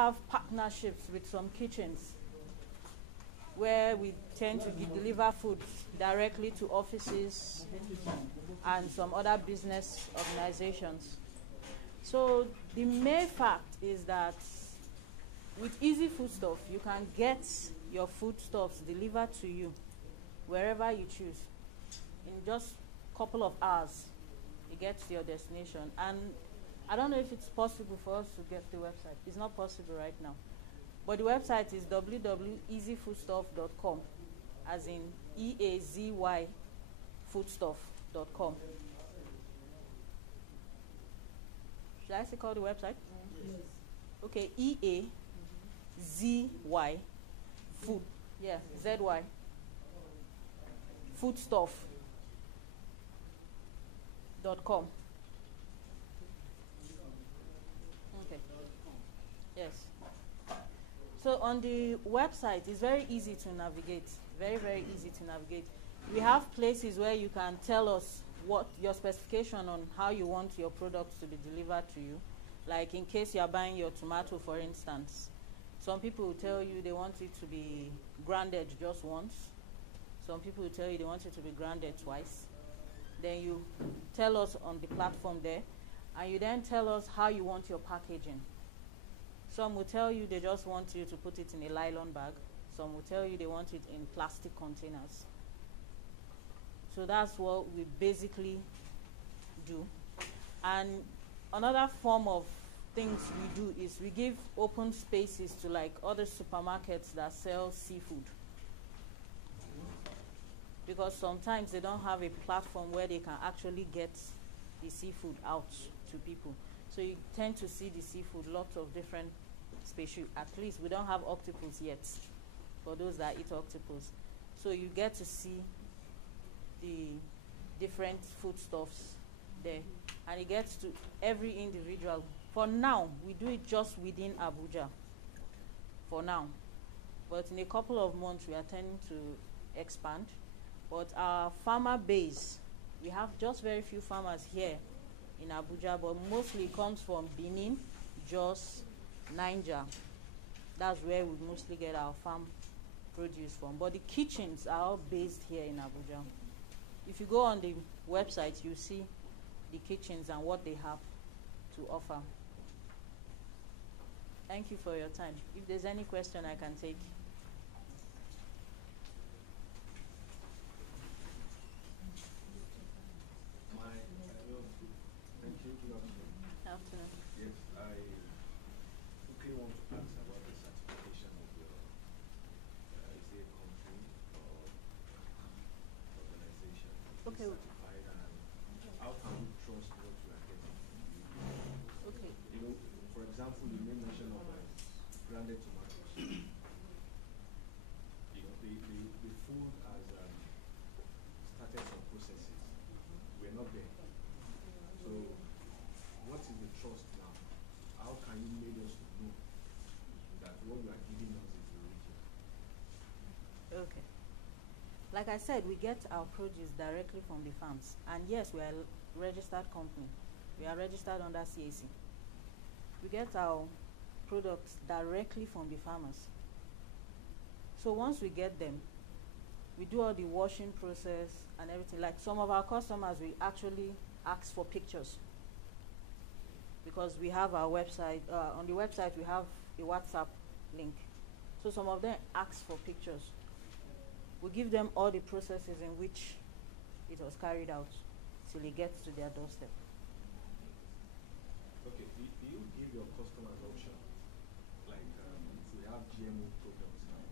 have partnerships with some kitchens where we tend to deliver food directly to offices and some other business organizations. So the main fact is that with Easy Foodstuff, you can get your foodstuffs delivered to you wherever you choose. In just a couple of hours, it gets to your destination. And I don't know if it's possible for us to get the website. It's not possible right now. But the website is www.easyfoodstuff.com, as in EAZY foodstuff.com. Should I say call the website? Yes. Okay, EAZY food. Yeah, ZY foodstuff.com. Okay. Yes. So on the website, it's very easy to navigate. Very, very easy to navigate. We have places where you can tell us what your specification on how you want your products to be delivered to you. Like in case you are buying your tomato, for instance. Some people will tell you they want it to be grounded just once. Some people will tell you they want it to be grounded twice. Then you tell us on the platform there, and you then tell us how you want your packaging. Some will tell you they just want you to put it in a nylon bag. Some will tell you they want it in plastic containers. So that's what we basically do. And another form of things we do is we give open spaces to like other supermarkets that sell seafood. Because sometimes they don't have a platform where they can actually get the seafood out to people. So you tend to see the seafood, lots of different species. At least we don't have octopus yet, for those that eat octopus. So you get to see the different foodstuffs there. And it gets to every individual. For now, we do it just within Abuja. For now. But in a couple of months, we are tending to expand. But our farmer base, we have just very few farmers here in Abuja, but mostly it comes from Benin, Jos, Niger. That's where we mostly get our farm produce from. But the kitchens are all based here in Abuja. If you go on the website, you see the kitchens and what they have to offer. Thank you for your time. If there's any question I can take. Afternoon. Yes, I quickly want to ask about the certification of your, is it a company or organization? Okay. Certified, and how can you trust what you are getting? Okay. You know, for example, you made mention of grounded tomatoes. You know, the food has started some processes. We're not there. So, what is the trust now? How can you make us know that what you are giving us is the original? Okay. Like I said, we get our produce directly from the farms. And yes, we are a registered company. We are registered under CAC. We get our products directly from the farmers. So once we get them, we do all the washing process and everything. Like some of our customers, we actually ask for pictures. Because we have our website, on the website we have a WhatsApp link. So some of them ask for pictures. We give them all the processes in which it was carried out till it gets to their doorstep. Okay, do you give your customers option? Like we have GMO products now.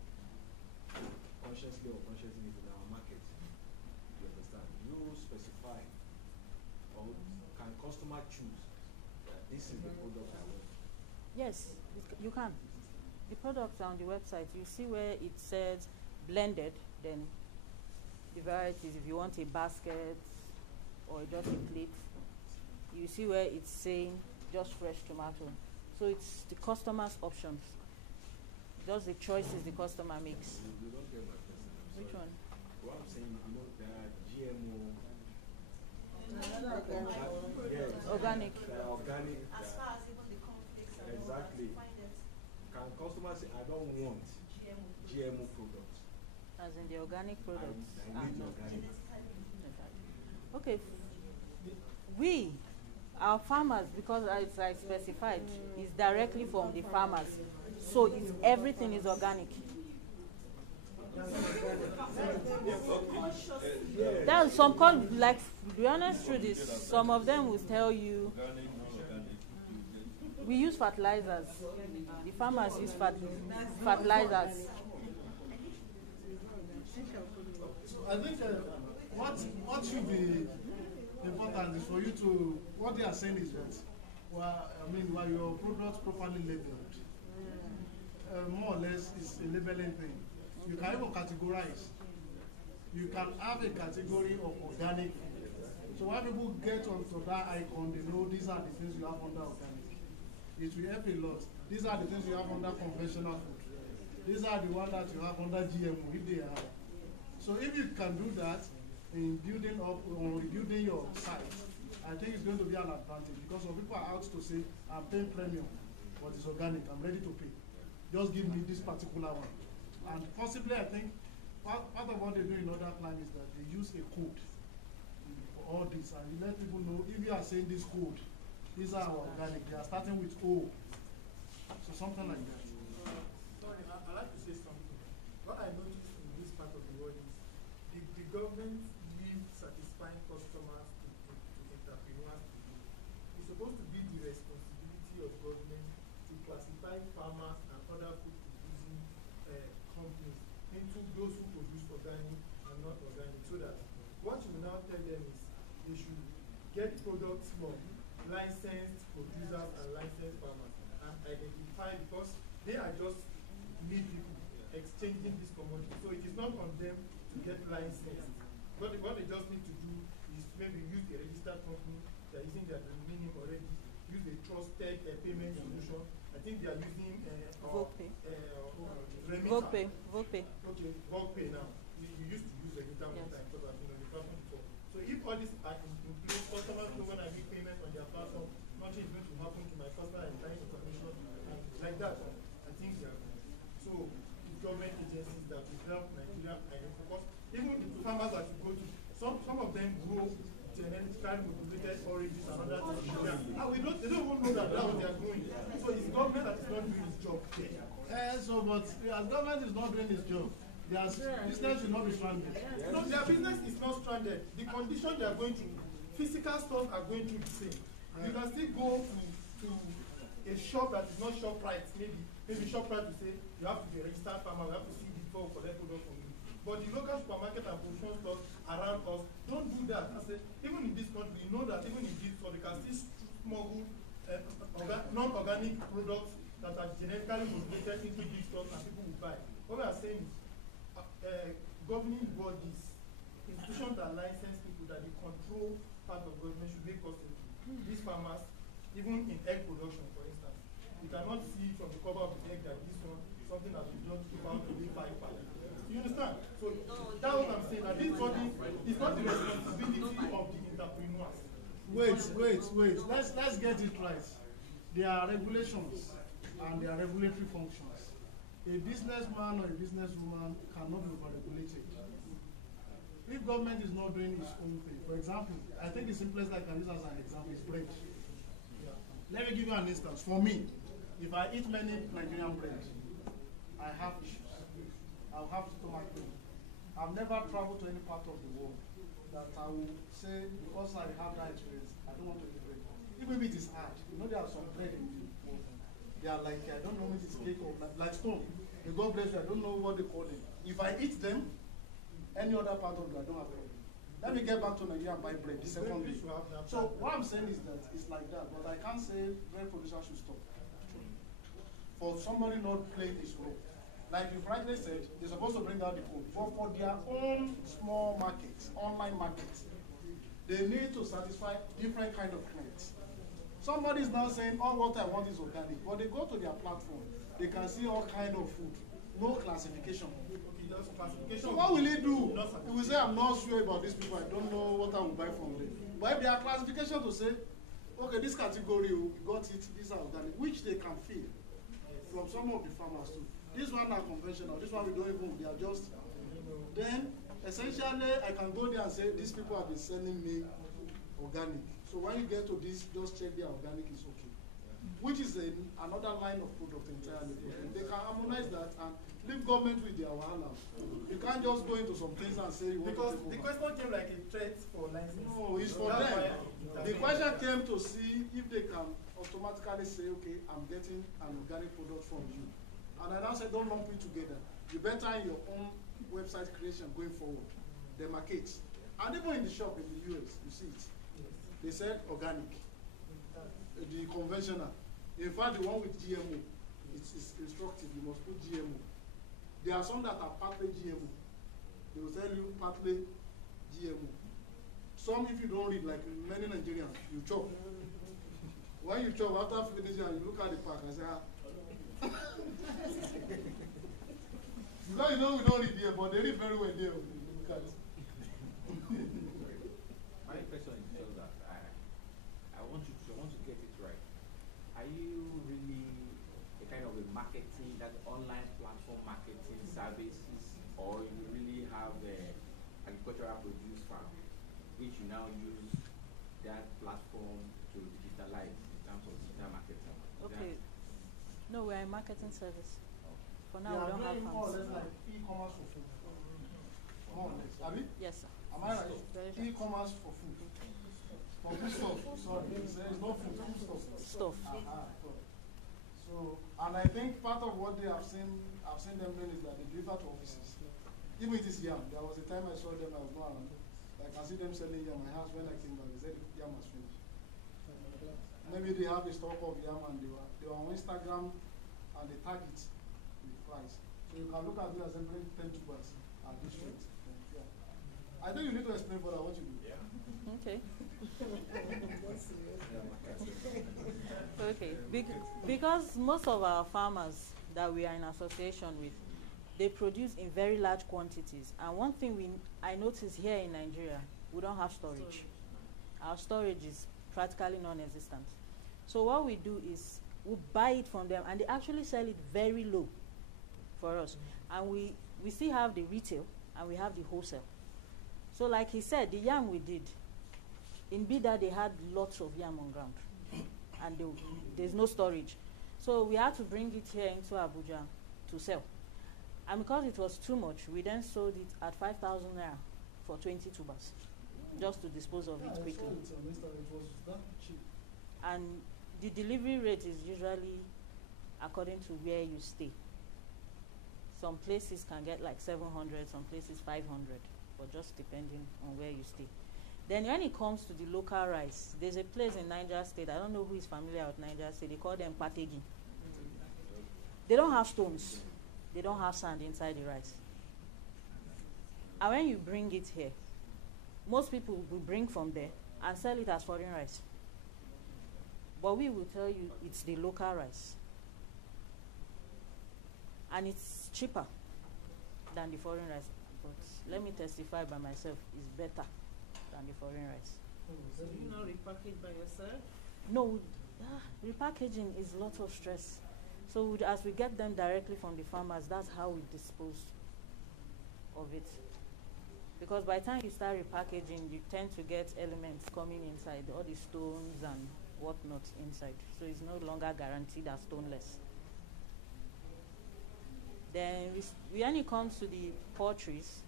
Consciously or unconsciously in our market, you understand? You specify, or can customer choose? This is the product I want. Yes, you can. The products are on the website. You see where it says blended, then the varieties. If you want a basket or just a plate, you see where it's saying just fresh tomato. So it's the customer's options. Just the choices the customer makes. You don't get my question. Which one? What I'm saying, you know, there are GMO. Organic. Organic. As far as even the conflicts and Exactly. all that, find it. and customers say, I don't want GMO products. As in the organic products. I need organic. Okay. We, our farmers, because as I specified, is directly from the farmers. So it's, everything is organic. There are some, like, to be honest truth is, some of them will tell you, we use fertilizers. The farmers use fertilizers. I think what should be important is for you to, what they are saying is that, well, I mean, while your products properly labeled, more or less it's a labeling thing. You can even categorize. You can have a category of organic. So when people get onto that icon, they know these are the things you have under organic. It will help a lot. These are the things you have under conventional food. These are the ones that you have under GMO, if they are. So if you can do that in building up or rebuilding your site, I think it's going to be an advantage because some people are out to say, I'm paying premium, but it's organic, I'm ready to pay. Just give me this particular one. And possibly, I think, part of what they do in other clients is that they use a code for all this, and you let people know, if you are saying this code, these are organic, they are starting with O. So something like that. Sorry, I'd like to say something. What I noticed in this part of the world is the government leave satisfying customers to entrepreneurs to do. It's supposed to be the responsibility of government to classify farmers and other food producing companies into those who produce organic and not organic, so that what you will now tell them is they should get products from licensed producers and licensed farmers and identify, because they are just need people exchanging this commodity. So it is not on them to get licensed. What they just need to do is maybe use a registered company, they are using their name already, use a trusted payment solution. I think they are using VoPay. VoPay. VoPay. Okay, VoPay now. We used to use Remita one time because I've been on the platform before. So if all these are in place, customers know when I make payment on their platform, nothing is going to happen to my customer and buying information and like that. I think they are good. So the government agencies that will help Nigeria, because even the farmers that you go to, some of them grow genetically modulated oranges and other things. And they don't even know that that's what they are doing. So it's the government that is not doing its job. But as government is not doing its job, their business will not be stranded. No, their business is not stranded. The condition they are going through, physical stores are going through the same. You can still go to a shop that is not ShopRite, maybe ShopRite will say you have to be a registered farmer, you have to see before for that product from you. But the local supermarket and provision stores around us don't do that. I said, even in this country, you know that even in this store, they can still smuggle non-organic products that are genetically modulated into these stores and people will buy. What we are saying is, governing bodies, institutions that license people, that they control part of government should make us these farmers, even in egg production, for instance, you cannot see from the cover of the egg that this one, something has been done to pound to be 5 pounds. You understand? So that's what I'm saying. That this body is not the responsibility of the entrepreneurs. Wait. Let's get it right. There are regulations and there are regulatory functions. A businessman or a businesswoman cannot be overregulated. If government is not doing its own thing, for example, I think the simplest I can use as an example is bread. Yeah. Let me give you an instance. For me, if I eat many Nigerian bread, I have issues. I'll have stomach pain. I've never traveled to any part of the world that I will say, because I have that experience, I don't want to eat bread. Even if it is hard, you know there are some bread in the world. They are like, I don't know if it's cake or like stone. The God bless you, I don't know what they call them. If I eat them, any other part of it, I don't have problem. Let me get back to Nigeria and buy bread the second day. So what I'm saying is that it's like that, but I can't say bread producers should stop. For somebody not playing this role. Like you rightly said, they're supposed to bring out the code, but for their own small markets, online markets, they need to satisfy different kind of clients. Somebody is now saying, all what I want is organic, but they go to their platform, they can see all kind of food, no classification. So what will he do? He will say, I'm not sure about these people, I don't know what I will buy from them. But if there are classification to say, okay, this category, we got it, these are organic, which they can feel. from some of the farmers too. This one are conventional, this one we don't even, they are just, then essentially I can go there and say, these people have been sending me organic. So when you get to this, just check their organic is okay. Which is another line of product entirely. They can harmonize that and leave government with their wahala. You can't just go into some things and say you want because to take the over. question came like a threat for license. No, it's for them. The question came to see if they can automatically say, okay, I'm getting an organic product from you. And I now said, don't lump it together. You better in your own website creation going forward. Demarcate. And even in the shop in the US, you see it. They said organic. The conventional. In fact, the one with GMO, it's instructive. You must put GMO. There are some that are partly GMO. They will tell you partly GMO. Some, if you don't read, like many Nigerians, you chop. When you chop, after finishing, and you look at the pack and say, ah. Because you know we don't read there, but they read very well there. Look at it. My question is that I want to get it right. Are you really a kind of a marketing, that online platform marketing services, or you really have agricultural produce farm, which you now use that platform to digitalize in terms of digital marketing? Okay. No, we're a marketing service. For They now, we are don't have doing more or farms. less like e-commerce for food. More or less. Abi? Yes, sir. Am I right? Very right. E-commerce for food. For food stuff. Sorry, there is no food stuff. Stuff. So, and I think part of what they have seen, I've seen them doing is that they deliver to offices. Even it is yam. There was a time I saw them, I was not around. Like I see them selling yam. My house when I came back, they said the yam was finished. Maybe they have a stock of yam and they were on Instagram and they tag it with price. So you can look at it as every 10 tubers at this rate. Yeah. I think you need to explain further what you do. Yeah. Okay. Okay. Because most of our farmers that we are in association with, they produce in very large quantities. And one thing I notice here in Nigeria, we don't have storage. Our storage is practically non-existent. So what we do is we buy it from them, and they actually sell it very low for us. And we still have the retail, and we have the wholesale. So like he said, the yam we did, in Bida they had lots of yam on ground, and there's no storage. So we had to bring it here into Abuja to sell. And because it was too much, we then sold it at 5,000 naira for 20 tubers, just to dispose of it quickly. It was that cheap. And the delivery rate is usually according to where you stay. Some places can get like 700, some places 500, but just depending on where you stay. Then when it comes to the local rice, there's a place in Niger State, I don't know who is familiar with Niger State, they call them pategi. They don't have stones, they don't have sand inside the rice. And when you bring it here, most people will bring from there and sell it as foreign rice. But we will tell you it's the local rice. And it's cheaper than the foreign rice. But let me testify by myself, it's better than the foreign rice. So you not repackage by yourself? No, repackaging is a lot of stress. So as we get them directly from the farmers, that's how we dispose of it. Because by the time you start repackaging, you tend to get elements coming inside, all the stones and whatnot inside. So it's no longer guaranteed as stoneless. Then when it comes to the poultries,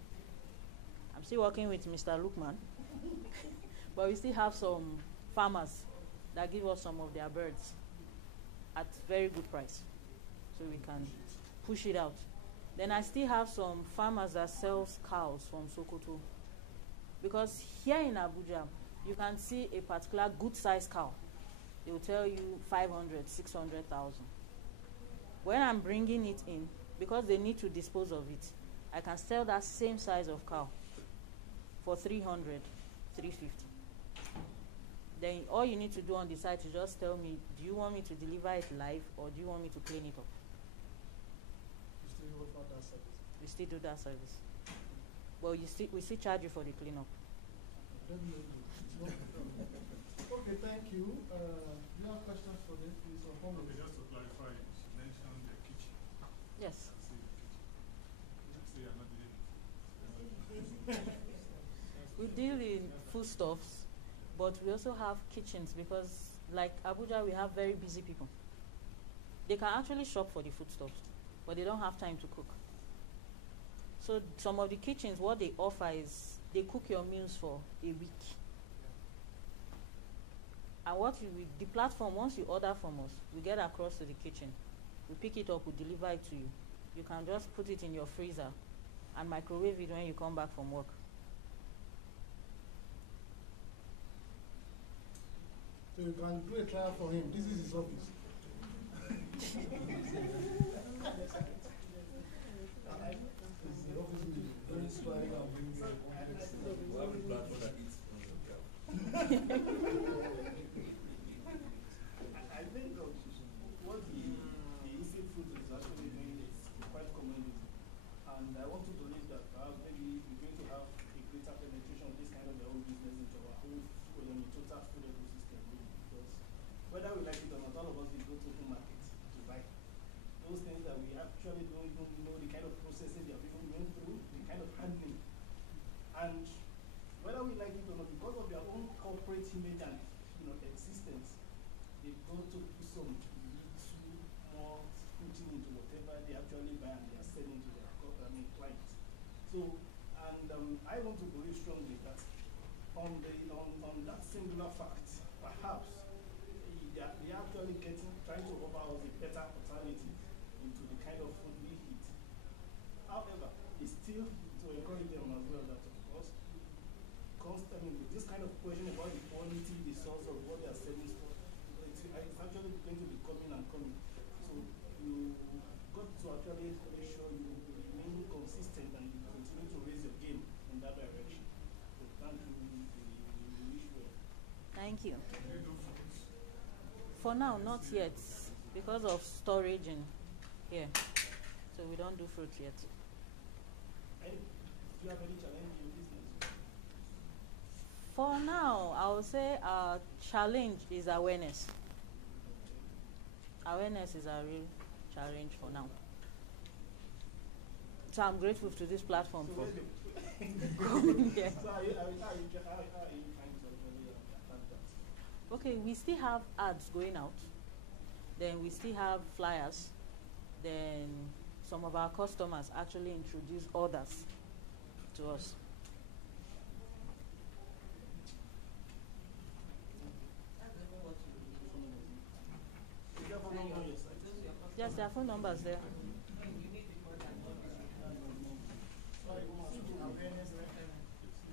I'm still working with Mr. Lukman, but we still have some farmers that give us some of their birds at very good price, so we can push it out. Then I still have some farmers that sells cows from Sokoto, because here in Abuja, you can see a particular good sized cow. They will tell you 500, 600,000. When I'm bringing it in, because they need to dispose of it, I can sell that same size of cow for 300, 350. Then all you need to do on the site is just tell me, do you want me to deliver it live or do you want me to clean it up? You still offer that service. We still do that service. Well, we still charge you for the cleanup. Okay, thank you. Do you have questions for this? Please, Okay, just to clarify, you mentioned the foodstuffs, but we also have kitchens because, like Abuja, we have very busy people. They can actually shop for the foodstuffs, but they don't have time to cook. So some of the kitchens, what they offer is they cook your meals for a week. And the platform, once you order from us, we get across to the kitchen. We pick it up, we deliver it to you. You can just put it in your freezer and microwave it when you come back from work. So you can do a trial for him. This is his office. His office is very strong and very complex. We have a platform that eats on your behalf. I think what the easy food is actually doing is quite commendable. And I want to believe that perhaps maybe we're going to have a greater penetration of this kind of their own business into our whole total food ecosystem. Because whether we like it or not, all of us will go to the market to buy those things that we actually don't even know the kind of processing they are even going through, the kind of handling. And whether we like it or not, because of their own corporate image and existence, they've got to do some little more scrutiny into whatever they actually buy and they are selling to their clients. So, and I want to believe strongly that on that singular fact, perhaps they are actually trying to offer us a better alternative into the kind of food we eat. However, it's still to encourage them as well that, of course, constantly with this kind of question about the quality, the source of what they are selling for, it's actually going to be coming and coming. So you got to actually make sure you remain consistent and you continue to raise your game in that direction. So thank you. We wish you well. Thank you. For now, not yet, because of storage in here. So we don't do fruit yet. Do you have any challenge in business? For now, I would say our challenge is awareness. Awareness is our real challenge for now. So I'm grateful to this platform for coming here. So are you trying to actually attack that? Okay, we still have ads going out. Then we still have flyers. Then some of our customers actually introduce orders to us. Is there a phone number on your site? Yes, there are phone numbers there. Sorry, awareness, you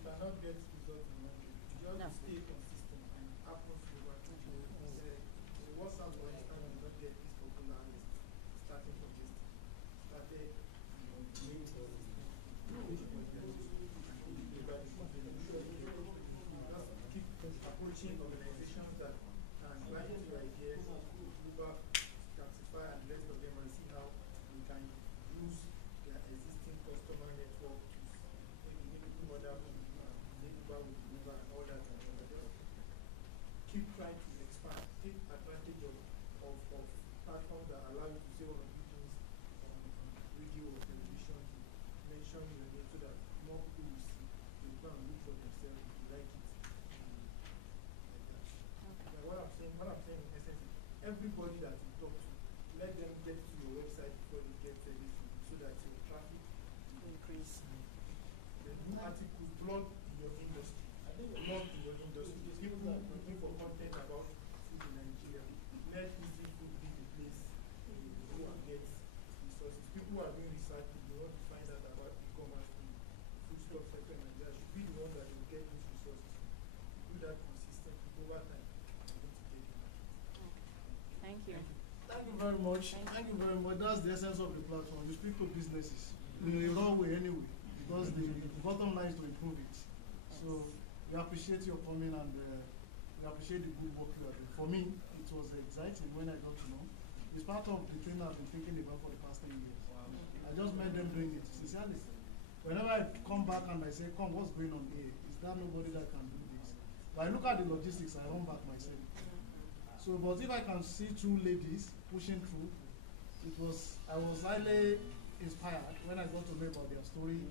cannot get results in one day. You just No. stay consistent and it happens over time. The WhatsApp, for instance, did not get this popularity starting from this. Started being consistent. Just keep approaching organizations that can buy into your ideas, Uber, Taxify, and the rest of them, and see how we can use their existing customer network to maybe do other Uber with Uber and all that. And just keep trying to expand, take advantage of platforms that allow you to say one or two things on radio or television to mention your name so that more people will see. They go and look for themselves if you like it. Like that. Like what I'm saying in essence is everybody that you talk to, let them get to your website before they get to you so that your traffic will increase. The new articles blog in your industry. Blog in your industry. People are looking for content about food in Nigeria. Let easy food be the place you go and get resources. People are doing research, they want to find out about e-commerce in the foodstuff sector in Nigeria. Should be the one that will get these resources. Do that consistently over time. You're going to get the market. Thank you. Thank you very much. Thank you very much. That's the essence of the platform. You speak to businesses in a raw way anyway, because the bottom line is to improve it. So we appreciate your coming and we appreciate the good work you are doing. For me, it was exciting when I got to know. It's part of the thing I've been thinking about for the past 10 years. I just met them doing it sincerely. Whenever I come back and I say, come, what's going on here? Is there nobody that can do this? But I look at the logistics, I run back myself. So, but if I can see two ladies pushing through, I was highly inspired when I got to know about their story,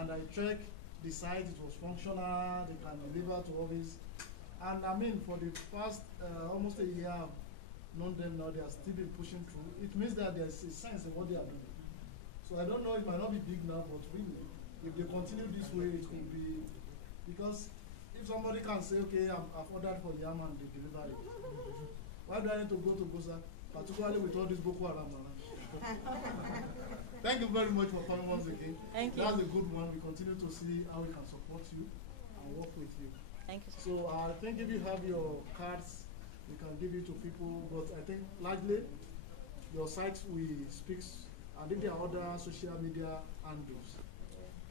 and I checked the site, it was functional, they can deliver to office. And I mean, for the past almost a year, I've known them now, they are still been pushing through. It means that there's a sense in what they are doing. So I don't know, it might not be big now, but really, if they continue this way, it will be, because if somebody can say, okay, I've ordered for yam and they deliver it, why do I need to go to Bosa, particularly with all this Boko Haram? Thank you very much for coming once again. Thank you. That's a good one. We continue to see how we can support you and work with you. Thank you. So I think if you have your cards, we can give it to people, but I think largely your site will speak, and if there are other social media handles,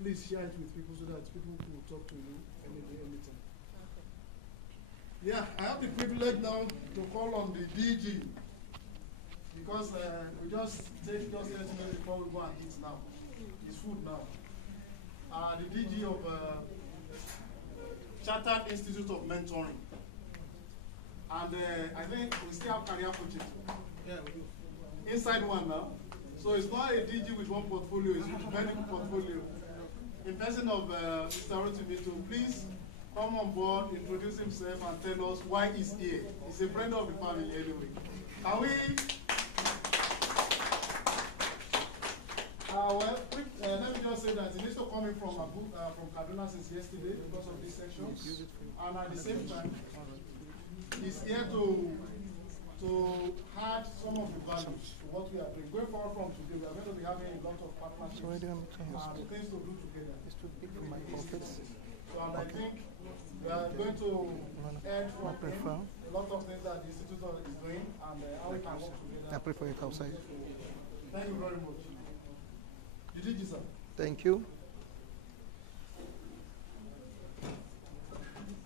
please share it with people so that people will talk to you anytime. Yeah, I have the privilege now to call on the DG, because we just take just 30 minutes before we go and eat now. It's food now. The DG of Chartered Institute of Mentoring. And I think we still have career coaching. Yeah, we do. Inside one now. So it's not a DG with one portfolio, it's with many portfolio. In person of Mr. Rotimi, please come on board, introduce himself, and tell us why he's here. He's a friend of the family anyway. Can we? Well, let me just say that he needs to come in from Kaduna since yesterday because of these sections. And at the same time, he's here to add some of the values to what we are doing. Going forward from today, we are going to be having a lot of partnerships and things to do together. It's too big for my pockets. So and I think we are going to add from him a lot of things that the Institute is doing and how we can work together. I prefer it outside. Thank you very much. You did this, sir. Thank you.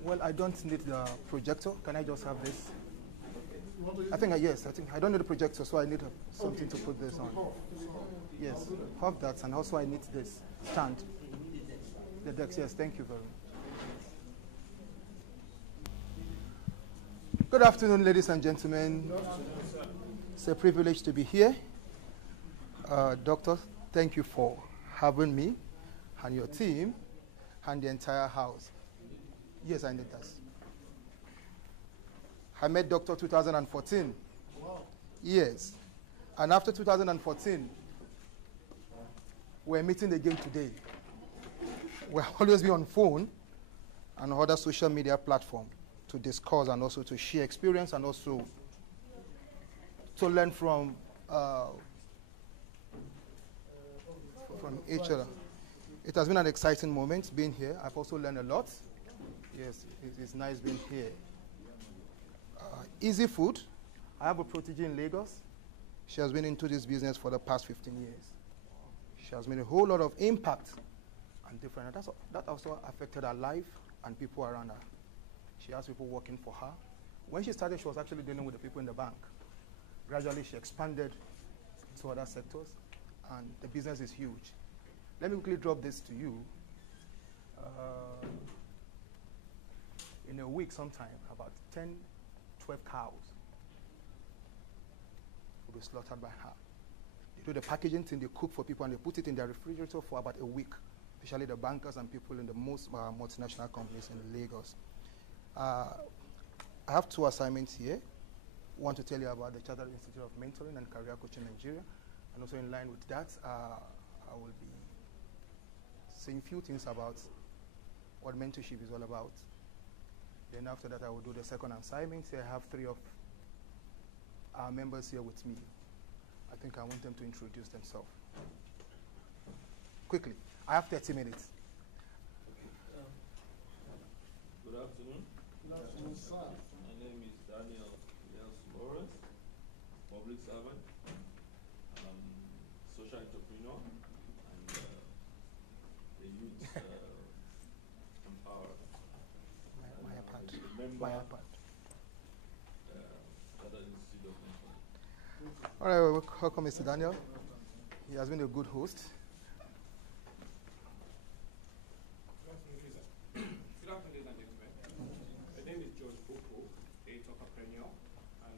Well, I don't need the projector. Can I just have this? I think yes. I don't need the projector, so I need something to put this on. Yes, have that, and also I need this stand. The decks. Yes, thank you very much. Good afternoon, ladies and gentlemen. It's a privilege to be here. Doctor, thank you for having me and your team and the entire house. Yes, I need that. I met Doctor 2014. Wow. Yes. And after 2014, we're meeting again today. We'll always be on phone and other social media platforms to discuss and also to share experience and also to learn from each other. It has been an exciting moment being here. I've also learned a lot. Yes, it's nice being here. Easy Food. I have a protege in Lagos. She has been into this business for the past 15 years. She has made a whole lot of impact and different. That also affected her life and people around her. She has people working for her. When she started, she was actually dealing with the people in the bank. Gradually, she expanded to other sectors, and the business is huge. Let me quickly drop this to you. In a week sometime, about 10, 12 cows will be slaughtered by her. They do the packaging thing, they cook for people, and they put it in their refrigerator for about a week, especially the bankers and people in the most multinational companies in Lagos. I have two assignments here. One to tell you about the Chartered Institute of Mentoring and Career Coaching Nigeria, and also in line with that, I will be saying a few things about what mentorship is all about. Then after that, I will do the second assignment. I have three of our members here with me. I think I want them to introduce themselves. Quickly. I have 30 minutes. Good afternoon. Good afternoon, sir. My name is Daniel Lawrence, public servant, social entrepreneur, and a youth empowerer. My iPad. Chartered Institute of Mentoring. All right, welcome, Mr. Daniel. He has been a good host. Good afternoon, ladies and gentlemen. My name is George Boko, a entrepreneur and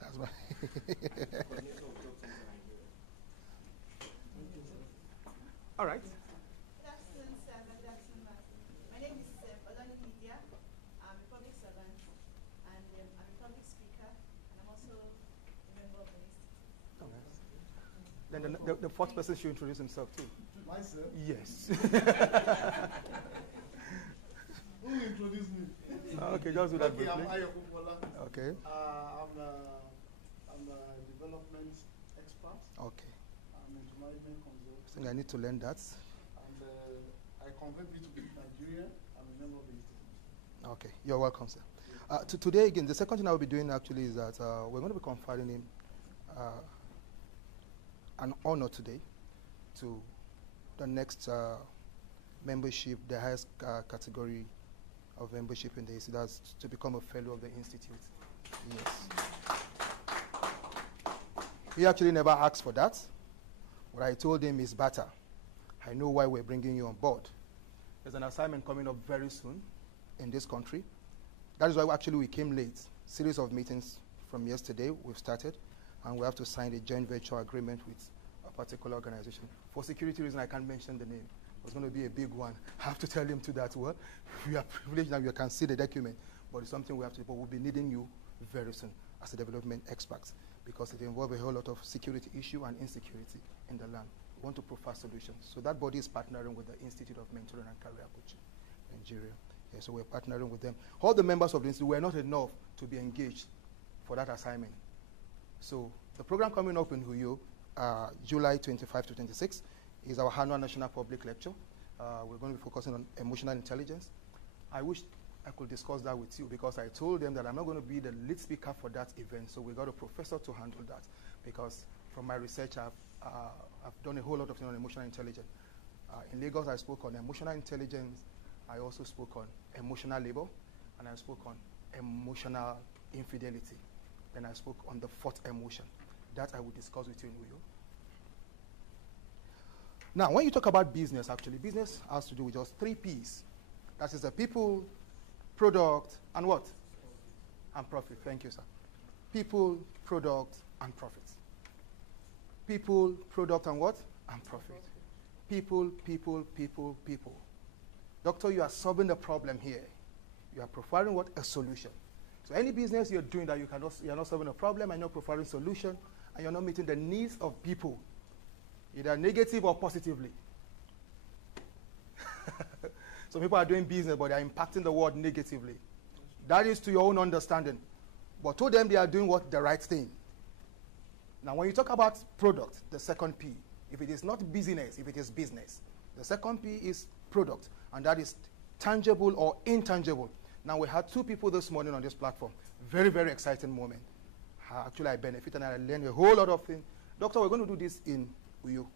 That's right. coordinator of Jobs in Nigeria. All right. Good afternoon, sir. My I'm a public speaker, and I'm also a member of the institute. Then the fourth person should introduce himself too. Myself? Yes. Who will introduce me? Okay, just do that Okay, I'm briefly. Ayo Kupola. Okay. I'm a development expert. Okay. I'm into management consult. I think I need to learn that. And I convert B2B Nigeria. I'm a member of the institute. Okay, you're welcome, sir. Today, again, the second thing I will be doing actually is that we're going to be conferring him an honor today to the next membership, the highest category of membership in the institute, that's to become a fellow of the institute. Yes. He actually never asked for that. What I told him is better. I know why we're bringing you on board. There's an assignment coming up very soon in this country. That is why we came late. Series of meetings from yesterday we've started, and we have to sign a joint venture agreement with a particular organization. For security reasons, I can't mention the name. It's going to be a big one. I have to tell him to that. Well, we are privileged that you can see the document, but it's something we have to do. But we'll be needing you very soon as a development expert, because it involves a whole lot of security issue and insecurity in the land. We want to provide solutions. So that body is partnering with the Institute of Mentoring and Career Coaching, Nigeria. Yeah, so we're partnering with them. All the members of the institute were not enough to be engaged for that assignment. So the program coming up in Huyo, July 25 to 26, is our annual national public lecture. We're going to be focusing on emotional intelligence. I wish I could discuss that with you, because I told them that I'm not going to be the lead speaker for that event, so we got a professor to handle that, because from my research, I've done a whole lot of things on emotional intelligence. In Lagos, I spoke on emotional intelligence. I also spoke on emotional labor, and I spoke on emotional infidelity. Then I spoke on the fourth emotion. That I will discuss with you in Uyo. Now, when you talk about business, actually, business has to do with just 3 Ps. That is the people, product, and what? And profit. Thank you, sir. People, product, and profit. People, product, and what? And profit. People, people, people, people. Doctor, you are solving the problem here. You are providing what? A solution. So any business you're doing that you're not solving a problem and you're providing solution, and you're not meeting the needs of people, either negative or positively. Some people are doing business, but they're impacting the world negatively. That is to your own understanding. But to them, they are doing what? The right thing. Now, when you talk about product, the second P, if it is not business, if it is business, the second P is product, and that is tangible or intangible. Now, we had 2 people this morning on this platform. Very, very exciting moment. Actually, I benefited and I learned a whole lot of things. Doctor, we're going to do this in Uyo.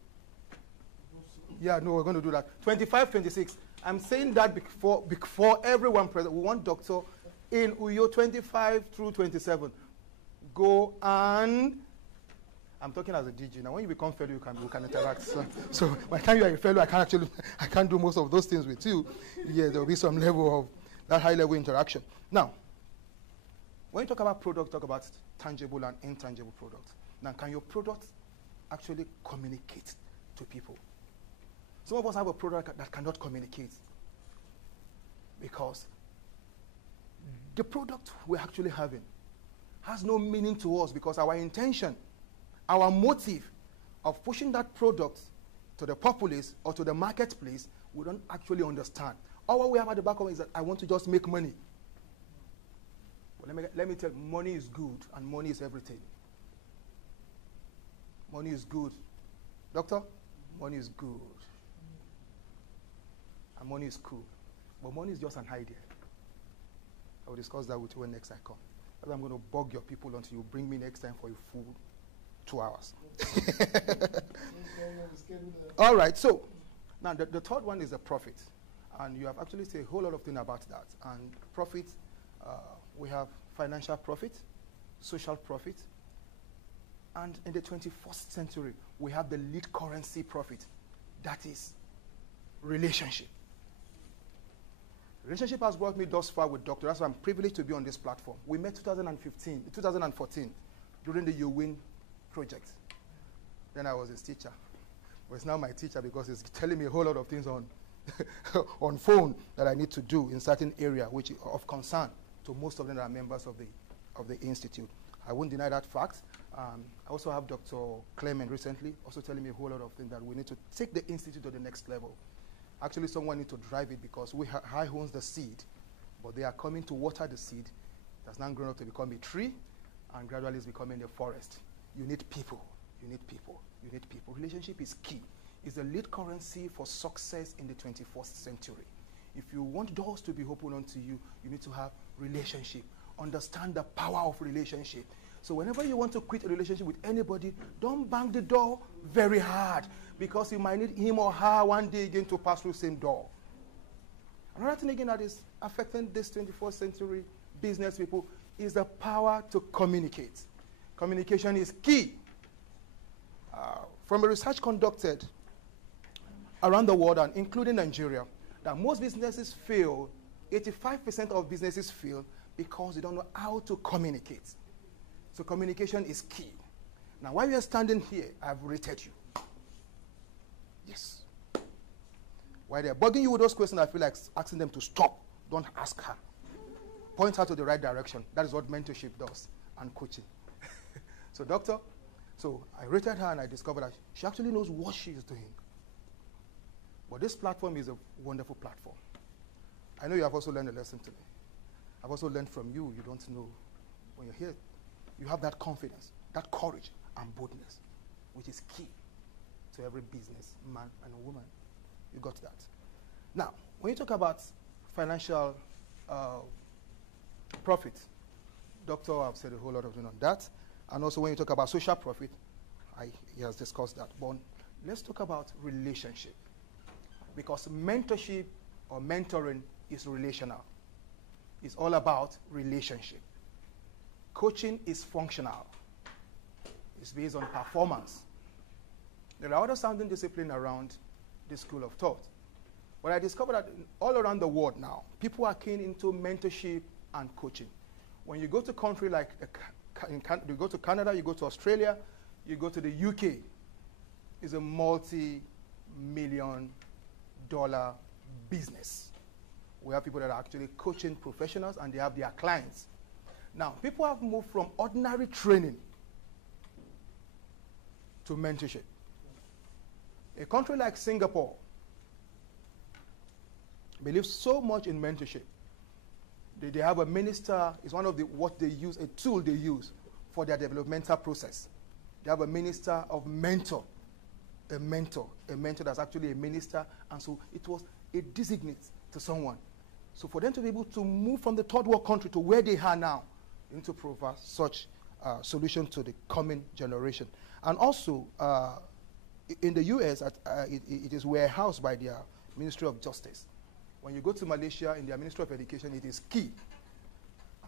Yeah, no, we're going to do that. 25, 26. I'm saying that before everyone present. We want Doctor in Uyo 25 through 27. Go and... I'm talking as a DG. Now, when you become fellow, we can interact. So by the time you are a fellow, I can't do most of those things with you. Yeah, there will be some level of that high-level interaction. Now, when you talk about product, talk about tangible and intangible products. Now, can your product actually communicate to people? Some of us have a product that cannot communicate, because the product we're actually having has no meaning to us, because our intention, our motive of pushing that product to the populace or to the marketplace, we don't actually understand. All what we have at the back of it is that I want to just make money. But let me tell you, money is good and money is everything. Money is good. Doctor, money is good. And money is cool. But money is just an idea. I will discuss that with you when next I come. But I'm going to bug your people until you bring me next time for your food. 2 hours. All right, so now the third one is the profit. And you have actually said a whole lot of things about that. And profit, we have financial profit, social profit, and in the 21st century, we have the lead currency profit. That is relationship. Relationship has brought me thus far with Doctor. That's why I'm privileged to be on this platform. We met 2014, during the UWIN project. Then I was his teacher. Well, it's now my teacher, because he's telling me a whole lot of things on on phone that I need to do in certain area which is of concern to most of them that are members of the of the institute. I won't deny that fact. I also have Dr. Clement recently also telling me a whole lot of things that we need to take the institute to the next level. Actually, someone needs to drive it because I owns the seed, but they are coming to water the seed. It has now grown up to become a tree, and gradually is becoming a forest. You need people. You need people. You need people. Relationship is key. It's the lead currency for success in the 21st century. If you want doors to be opened unto you, you need to have relationship. Understand the power of relationship. So whenever you want to quit a relationship with anybody, don't bang the door very hard, because you might need him or her one day again to pass through the same door. Another thing again that is affecting this 21st century business people is the power to communicate. Communication is key. From a research conducted around the world and including Nigeria, that most businesses fail, 85% of businesses fail because they don't know how to communicate. So communication is key. Now, while we are standing here, I've rated you. Yes. While they're bugging you with those questions, I feel like asking them to stop. Don't ask her. Point her to the right direction. That is what mentorship does, and coaching. So, doctor, so I rated her and I discovered that she actually knows what she is doing. But this platform is a wonderful platform. I know you have also learned a lesson today. I've also learned from you. You don't know when you're here. You have that confidence, that courage, and boldness, which is key to every business man and woman. You got that. Now, when you talk about financial profit, Doctor, I've said a whole lot of things on that. And also when you talk about social profit, he has discussed that. But let's talk about relationship. Because mentorship or mentoring is relational. It's all about relationship. Coaching is functional. It's based on performance. There are other sounding disciplines around this school of thought. But I discovered that all around the world now, people are keen into mentorship and coaching. When you go to a country like you go to Canada, you go to Australia, you go to the UK, it's a multi-million-dollar business. We have people that are actually coaching professionals and they have their clients. Now, people have moved from ordinary training to mentorship. A country like Singapore believes so much in mentorship. They have a minister, it's one of what they use, a tool they use for their developmental process. They have a minister of mentor, a mentor that's actually a minister, and so it was a designate to someone. So for them to be able to move from the third world country to where they are now, they need to provide such solution to the coming generation. And also, in the US, it is warehoused by their Ministry of Justice. When you go to Malaysia, in their Ministry of Education, it is key.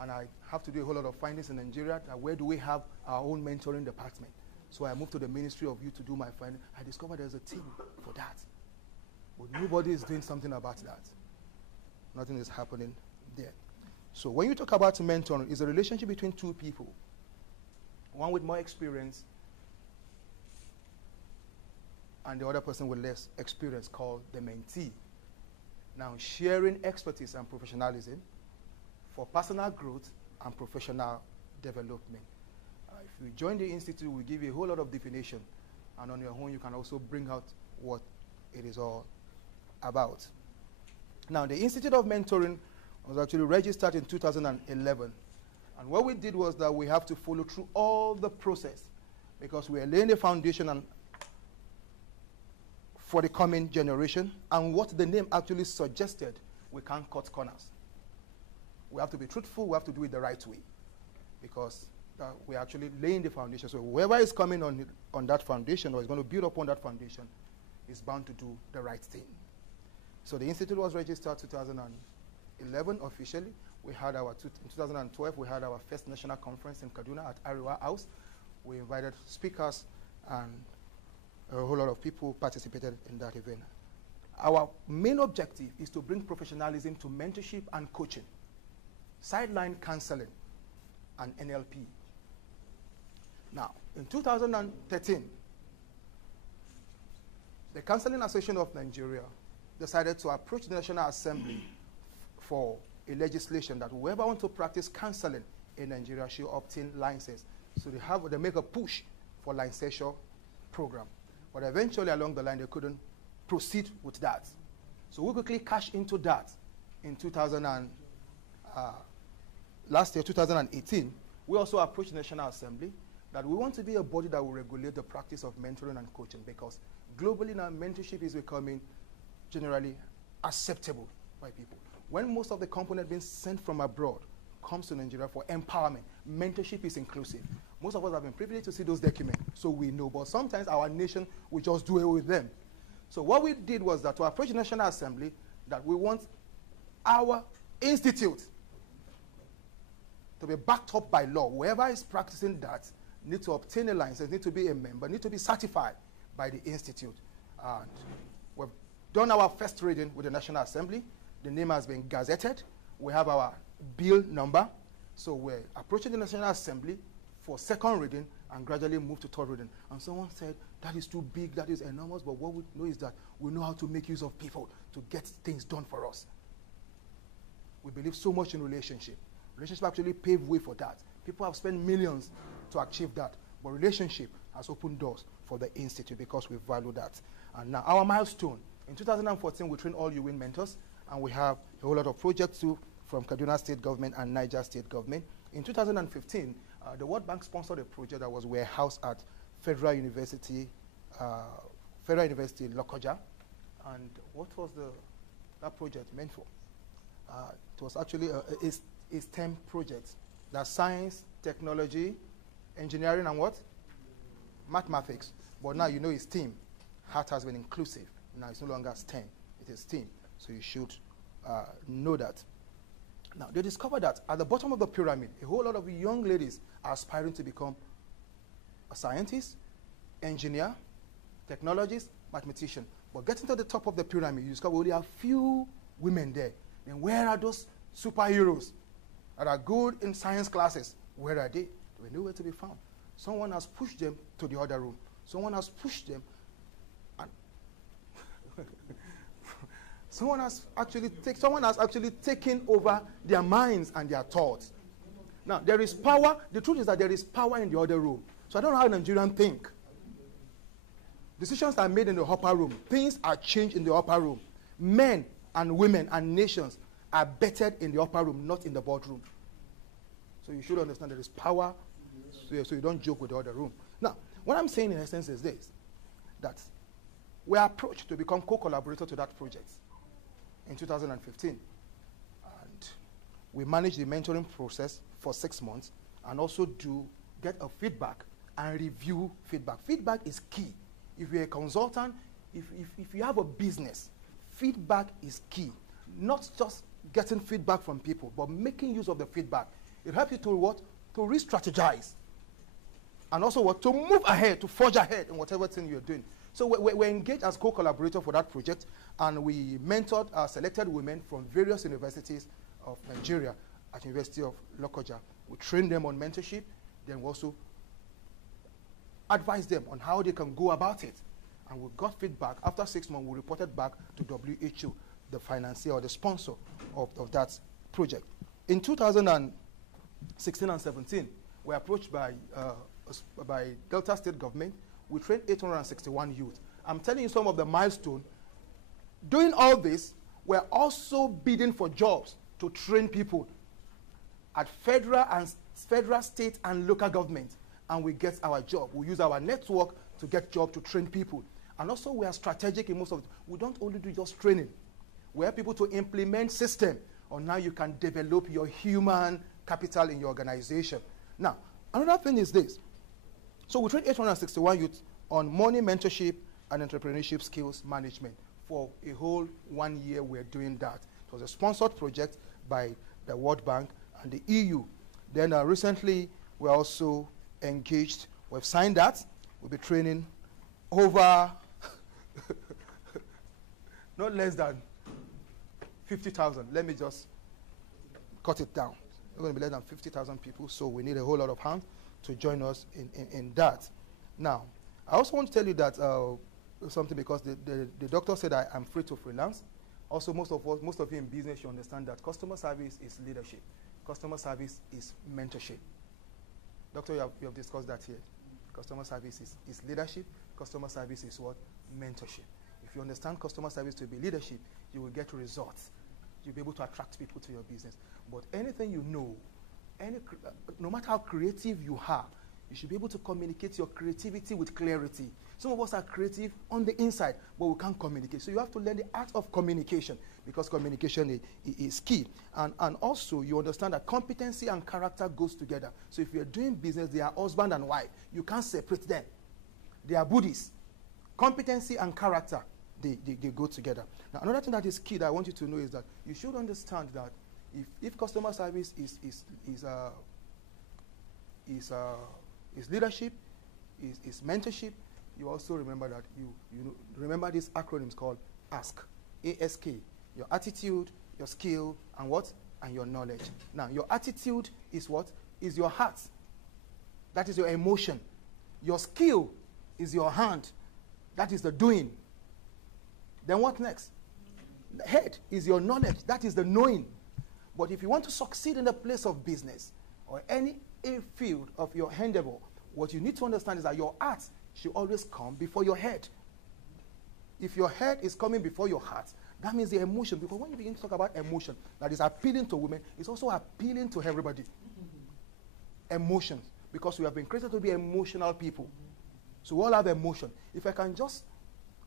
And I have to do a whole lot of findings in Nigeria. Where do we have our own mentoring department? So I moved to the Ministry of Youth to do my finding. I discovered there's a team for that. But nobody is doing something about that. Nothing is happening there. So when you talk about mentoring, it's a relationship between two people. One with more experience and the other person with less experience, called the mentee. Now, sharing expertise and professionalism for personal growth and professional development. If you join the institute, we'll give you a whole lot of definition, and on your own, you can also bring out what it is all about. Now, the Institute of Mentoring was actually registered in 2011. And what we did was that we have to follow through all the process because we are laying the foundation for the coming generation. And what the name actually suggested, we can't cut corners. We have to be truthful. We have to do it the right way because we're actually laying the foundation. So whoever is coming on that foundation or is going to build upon that foundation is bound to do the right thing. So the Institute was registered 2011 officially. We had in 2012, we had our first national conference in Kaduna at Ariwa House. We invited speakers and a whole lot of people participated in that event. Our main objective is to bring professionalism to mentorship and coaching, sideline counseling, and NLP. Now, in 2013, the Counseling Association of Nigeria decided to approach the National Assembly for a legislation that whoever wants to practice counseling in Nigeria should obtain license. So they make a push for licensure program. But eventually along the line, they couldn't proceed with that. So we quickly cashed into that in last year, 2018. We also approached the National Assembly that we want to be a body that will regulate the practice of mentoring and coaching, because globally now mentorship is becoming generally acceptable by people. When most of the component being sent from abroad comes to Nigeria for empowerment, mentorship is inclusive. Most of us have been privileged to see those documents, so we know, but sometimes our nation will just do away with them. So what we did was that to approach the National Assembly, that we want our institute to be backed up by law. Whoever is practicing that needs to obtain a license, need to be a member, need to be certified by the institute. And we've done our first reading with the National Assembly. The name has been gazetted. We have our bill number. So we're approaching the National Assembly for second reading and gradually move to third reading. And someone said, that is too big, that is enormous, but what we know is that we know how to make use of people to get things done for us. We believe so much in relationship. Relationship actually paved way for that. People have spent millions to achieve that, but relationship has opened doors for the institute because we value that. And now our milestone, in 2014 we trained all UN mentors, and we have a whole lot of projects too from Kaduna State Government and Niger State Government. In 2015, the World Bank sponsored a project that was warehoused at Federal University Lokoja. And what was that project meant for? It was actually a STEM project. That's science, technology, engineering, and what? Mathematics. But now you know it's STEAM. HAT has been inclusive. Now it's no longer STEM. It is STEAM. So you should know that. Now, they discovered that at the bottom of the pyramid, a whole lot of young ladies are aspiring to become a scientist, engineer, technologist, mathematician. But getting to the top of the pyramid, you discover only a few women there. Then where are those superheroes that are good in science classes? Where are they? They were nowhere to be found. Someone has pushed them to the other room. Someone has pushed them, and someone has actually taken over their minds and their thoughts. Now, there is power. The truth is that there is power in the other room. So I don't know how Nigerians think. Decisions are made in the upper room. Things are changed in the upper room. Men and women and nations are bettered in the upper room, not in the boardroom. So you should understand there is power, so you don't joke with the other room. Now, what I'm saying in essence is this, that we are approached to become co-collaborator to that project in 2015. And we manage the mentoring process for 6 months and also get a feedback and review feedback. Feedback is key. If you're a consultant, if you have a business, feedback is key. Not just getting feedback from people, but making use of the feedback. It helps you to what? To re-strategize. And also what? To move ahead, to forge ahead in whatever thing you're doing. So we're engaged as co-collaborator for that project, and we mentored selected women from various universities of Nigeria at University of Lokoja. We trained them on mentorship, then we also advised them on how they can go about it. And we got feedback. After 6 months, we reported back to WHO, the financier or the sponsor of that project. In 2016 and 17, we were approached by Delta State Government. We trained 861 youth. I'm telling you some of the milestones. Doing all this, we're also bidding for jobs to train people at federal, state, and local government. And we get our job. We use our network to get jobs to train people. And also we are strategic in most of it. We don't only do just training. We have people to implement system. Or now you can develop your human capital in your organization. Now, another thing is this. So we trained 861 youth on money mentorship and entrepreneurship skills management. For a whole 1 year, we're doing that. It was a sponsored project by the World Bank and the EU. Then recently, we're also engaged. We've signed that. We'll be training over not less than 50,000. Let me just cut it down. We're going to be less than 50,000 people, so we need a whole lot of hands to join us in that. Now, I also want to tell you that something, because the doctor said I'm free to freelance. Also, most of you in business, you understand that customer service is leadership. customer service is mentorship. Doctor, you have discussed that here. Customer service is leadership. Customer service is what? Mentorship. If you understand customer service to be leadership, you will get results. You'll be able to attract people to your business. But anything you know, no matter how creative you are, you should be able to communicate your creativity with clarity. Some of us are creative on the inside, but we can't communicate. So you have to learn the art of communication, because communication is key. And also, you understand that competency and character goes together. So if you're doing business, they are husband and wife. You can't separate them. They are buddies. Competency and character, they go together. Now, another thing that is key that I want you to know is that you should understand that if customer service is leadership, is mentorship, you also remember that you remember these acronyms called ASK. ASK. Your attitude, your skill, and what? And your knowledge. Now, your attitude is what? Is your heart. That is your emotion. Your skill is your hand. That is the doing. Then what next? The head is your knowledge. That is the knowing. But if you want to succeed in the place of business or any field of your endeavor, what you need to understand is that your heart should always come before your head. If your head is coming before your heart, that means the emotion. Because when you begin to talk about emotion that is appealing to women, it's also appealing to everybody. Emotions. Because we have been created to be emotional people. So we all have emotion. If I can just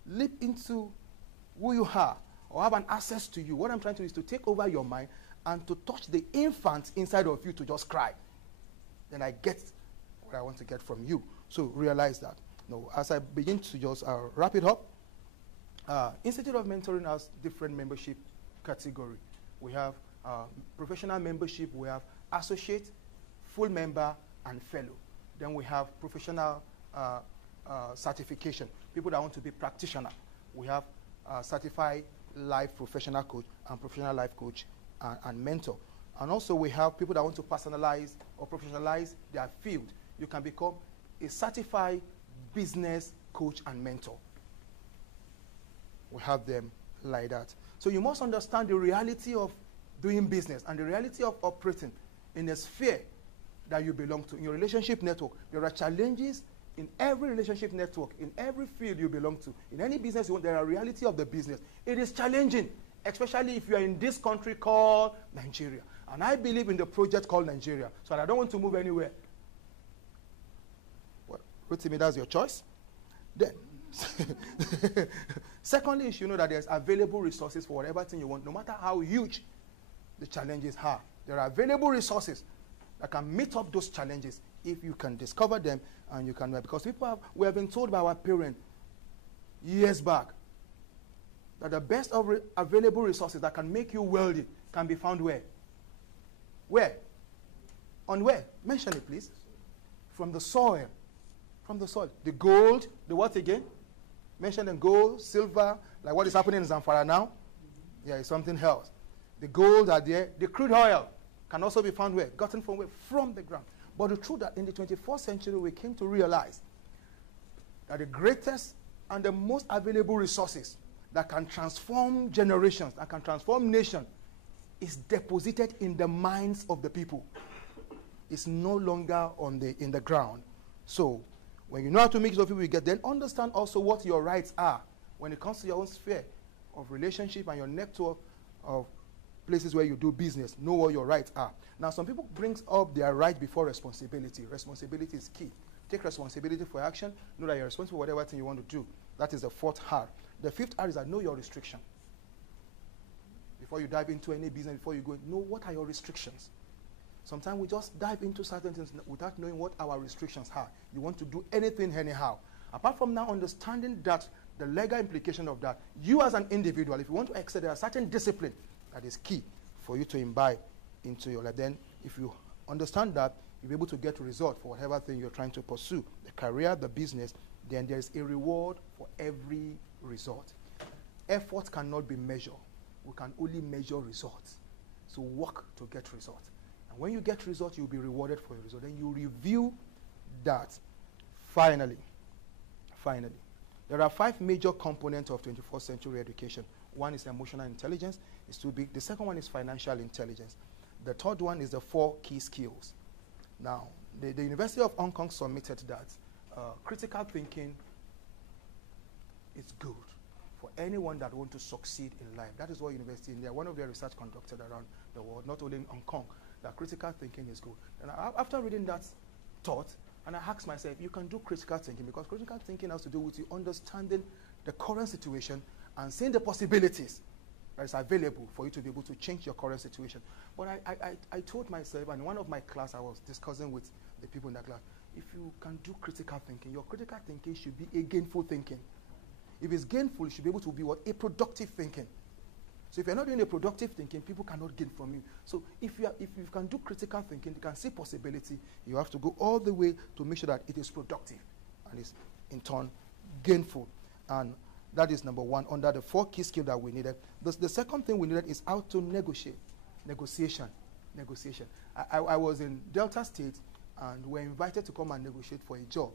leap into who you are or have an access to you, what I'm trying to do is to take over your mind and to touch the infant inside of you to just cry. Then I get what I want to get from you. So realize that. Now, as I begin to just wrap it up, Institute of Mentoring has different membership category. We have professional membership, we have associate, full member, and fellow. Then we have professional certification, people that want to be practitioner. We have certified life professional coach and professional life coach and mentor. And also we have people that want to personalize or professionalize their field. You can become a certified business coach and mentor. We have them like that. So you must understand the reality of doing business and the reality of operating in a sphere that you belong to. In your relationship network, there are challenges in every relationship network, in every field you belong to. In any business you want, there are reality of the business. It is challenging, especially if you are in this country called Nigeria. And I believe in the project called Nigeria, so I don't want to move anywhere. Well, Rotimi, that's your choice. Then, secondly, you should know that there's available resources for whatever thing you want, no matter how huge the challenges are. There are available resources that can meet up those challenges if you can discover them and you can, because we have been told by our parents years back that the best of available resources that can make you wealthy can be found where? Where? On where? Mention it, please. From the soil. From the soil. The gold, the what again? Mention the gold, silver, like what is happening in Zamfara now. Yeah, it's something else. The gold are there. The crude oil can also be found where? Gotten from where? From the ground. But the truth that in the 21st century we came to realize that the greatest and the most available resources that can transform generations, that can transform nations, is deposited in the minds of the people. It's no longer in the ground. So when you know how to make use of people you get, then understand also what your rights are when it comes to your own sphere of relationship and your network of places where you do business. Know what your rights are. Now, some people bring up their right before responsibility. Responsibility is key. Take responsibility for action. Know that you're responsible for whatever thing you want to do. That is the fourth R. The fifth R is that know your restriction. Before you dive into any business, before you go, know what are your restrictions. Sometimes we just dive into certain things without knowing what our restrictions are. You want to do anything anyhow. Apart from now understanding that, the legal implication of that, you as an individual, if you want to excel, there are certain discipline that is key for you to imbibe into your life. Then if you understand that, you'll be able to get a result for whatever thing you're trying to pursue, the career, the business. Then there's a reward for every result. Effort cannot be measured. We can only measure results. So work to get results. And when you get results, you'll be rewarded for your result. Then you review that. Finally, there are 5 major components of 21st century education. One is emotional intelligence. It's too big. The second one is financial intelligence. The third one is the 4 key skills. Now, the University of Hong Kong submitted that critical thinking is good for anyone that wants to succeed in life. That is what university in there, one of their research conducted around the world, not only in Hong Kong, that critical thinking is good. And after reading that thought, and I asked myself, you can do critical thinking, because critical thinking has to do with you understanding the current situation and seeing the possibilities that is available for you to be able to change your current situation. But I told myself, and in one of my class I was discussing with the people in that class, if you can do critical thinking, your critical thinking should be a gainful thinking. If it's gainful, it should be able to be what? A productive thinking. So if you're not doing a productive thinking, people cannot gain from you. So if you can do critical thinking, you can see possibility, you have to go all the way to make sure that it is productive and is in turn gainful. And that is number one under the 4 key skills that we needed. The second thing we needed is how to negotiate. Negotiation. I was in Delta State and were invited to come and negotiate for a job.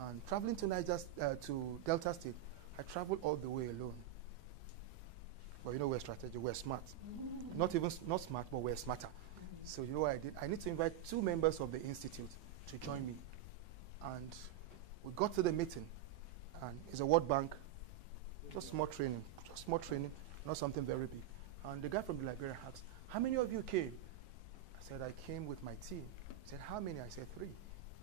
And traveling to Delta State, I traveled all the way alone. But you know, we're strategic, we're smart. Not smart, but we're smarter. So you know what I did? I need to invite 2 members of the institute to join me. And we got to the meeting, and it's a World Bank, just small training, not something very big. And the guy from the Liberia asked, how many of you came? I said, I came with my team. He said, how many? I said, 3.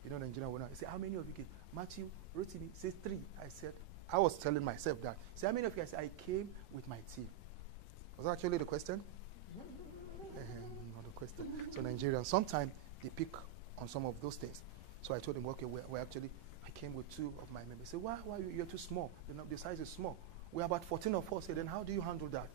You know, the engineer went on. He said, how many of you came? Matthew, Rotimi says 3. I said, I was telling myself that. He said, how many of you? I said, I came with my team. Was that actually the question? Not the question. So Nigerians, sometimes they pick on some of those things. So I told him, okay, we're actually, I came with 2 of my members. He said, why you're too small? The size is small. We're about 14 of us. Then how do you handle that?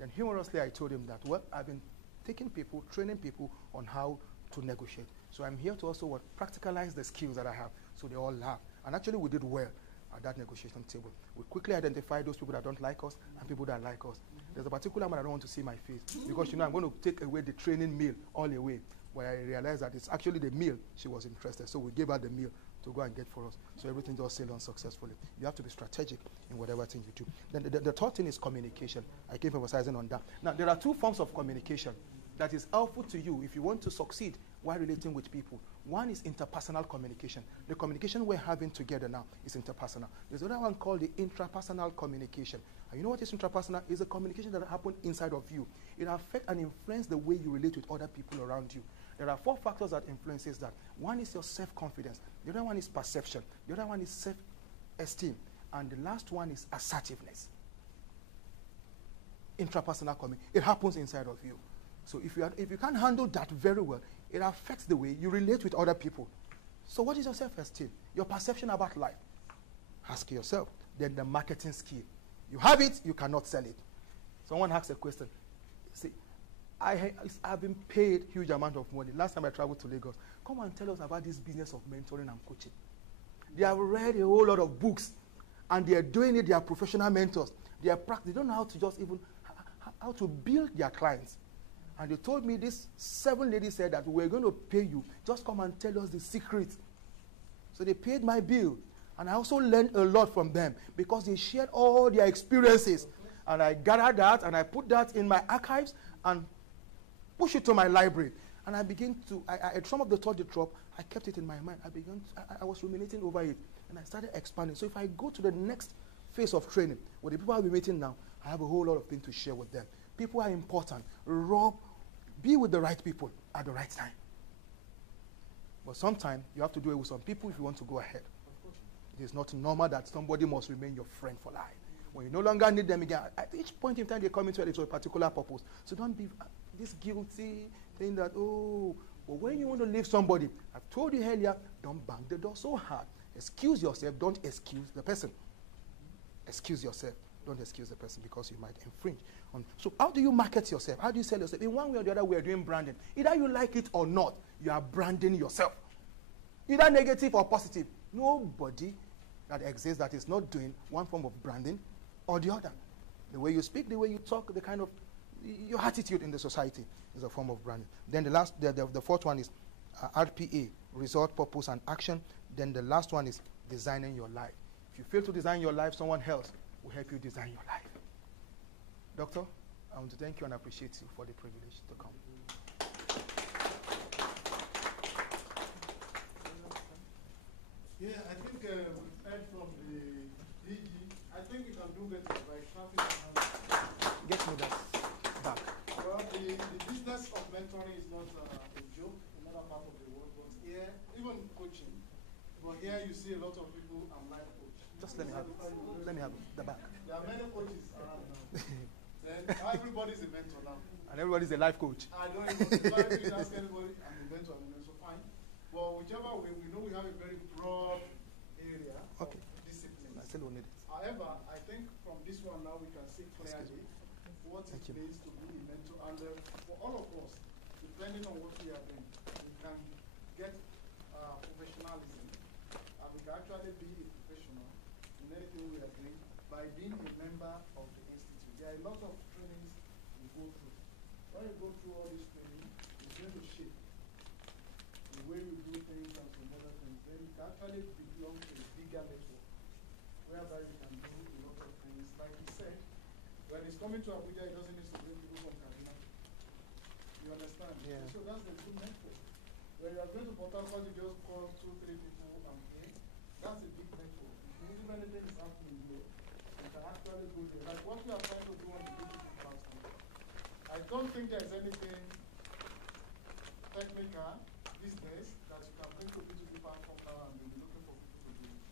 Then humorously, I told him that, well, I've been taking people, training people on how to negotiate. So I'm here to also practicalize the skills that I have. So they all laugh. And actually, we did well at that negotiation table. We quickly identified those people that don't like us and people that like us. There's a particular man I don't want to see my face because, you know, I'm going to take away the training meal all the way. Where I realized that it's actually the meal she was interested. So we gave her the meal to go and get for us. So everything just sailed on successfully. You have to be strategic in whatever thing you do. Then the third thing is communication. I keep emphasizing on that. Now, there are 2 forms of communication that is helpful to you if you want to succeed while relating with people. One is interpersonal communication. The communication we're having together now is interpersonal. There's another one called the intrapersonal communication. And you know what is intrapersonal? It's a communication that happens inside of you. It affects and influences the way you relate with other people around you. There are 4 factors that influences that. One is your self-confidence. The other one is perception. The other one is self-esteem. And the last one is assertiveness. Intrapersonal communication. It happens inside of you. So if you can't handle that very well, it affects the way you relate with other people. So what is your self-esteem? Your perception about life. Ask yourself. Then the marketing skill. You have it, you cannot sell it. Someone asks a question. See, I've been paid huge amount of money. Last time I traveled to Lagos, come and tell us about this business of mentoring and coaching. They have read a whole lot of books, and they are doing it. They are professional mentors. They don't know how to just even how to build their clients. And they told me this 7 ladies said that we're going to pay you. Just come and tell us the secret. So they paid my bill, and I also learned a lot from them because they shared all their experiences, and I gathered that and I put that in my archives and push it to my library. And I began to, some of the thought they dropped, I kept it in my mind. I was ruminating over it. And I started expanding. So if I go to the next phase of training, with the people I'll be meeting now, I have a whole lot of things to share with them. People are important. Be with the right people at the right time. But sometimes you have to do it with some people if you want to go ahead. It is not normal that somebody must remain your friend for life. When you no longer need them again, at each point in time they come into it for a particular purpose. So don't be this guilty thing that, oh, but when you want to leave somebody, I've told you earlier, don't bang the door so hard. Excuse yourself, don't excuse the person. Excuse yourself, don't excuse the person because you might infringe. So how do you market yourself? How do you sell yourself? In one way or the other, we are doing branding. Either you like it or not, you are branding yourself. Either negative or positive. Nobody that exists that is not doing one form of branding or the other. The way you speak, the way you talk, the kind of your attitude in the society is a form of branding. Then the fourth one is RPA, result, purpose, and action. Then the last one is designing your life. If you fail to design your life, someone else will help you design your life. Doctor, I want to thank you and appreciate you for the privilege to come. Yeah, I think we've heard from the DG. I think we can do better by traffic and Get me that back. well, the business of mentoring is not a joke in other part of the world, but here, even coaching, but here you see a lot of people and life coach. Just let me have it. Let me have it. The back. There are many coaches around now. Then everybody's a mentor now. And everybody's a life coach. I don't even if you ask anybody, I'm a mentor, so fine. But whichever way, we know we have a very broad area of disciplines. I still don't need it. However, I think from this one now we can see clearly what it means to be a mentor. And for all of us, depending on what we are doing, we can get professionalism. And we can actually be a professional in anything we are doing by being a member of the institute. There are a lot of trainings we go through. When you go through all this training, it's going to shape the way we do things and some other things. Then it actually belongs to a bigger network, whereby we can do a lot of things. Like he said, when he's coming to Abuja, he doesn't need to bring people from Kaduna. You understand? Yeah. So that's the good network. When you are going to Port Harcourt, you just call 2-3 people and pay. That's a big network. If anything is happening here, you can actually go there. Like what we are trying to do on the B2B platform. I don't think there's anything technical, business, that you can bring to B2B platform now and you'll be looking for people to do it.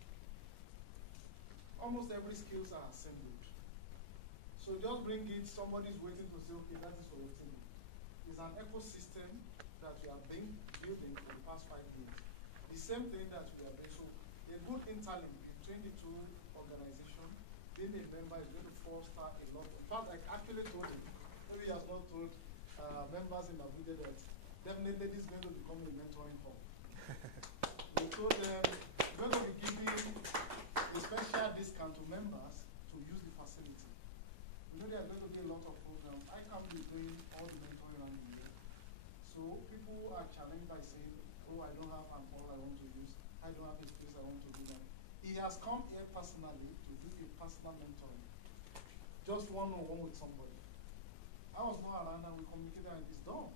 Almost every skills are assembled. So just bring it, somebody's waiting to say, okay, that is for waiting. It's an ecosystem that we have been building for the past 5 years. The same thing that we are doing. So a good interlink between the two organizations, being a member is going to foster a lot. In fact, I actually told him, maybe he has not told members in Abuja that definitely this is going to become a mentoring hub. We told them we're going to be giving a special discount to members to use the facility. We know there are going to be a lot of programs. I can't be doing all the mentoring around the year. So people are challenged by saying, oh, I don't have an all I want to use. I don't have a space I want to do that. He has come here personally to do a personal mentoring. Just one-on-one with somebody. I was not around and we communicated and it's done.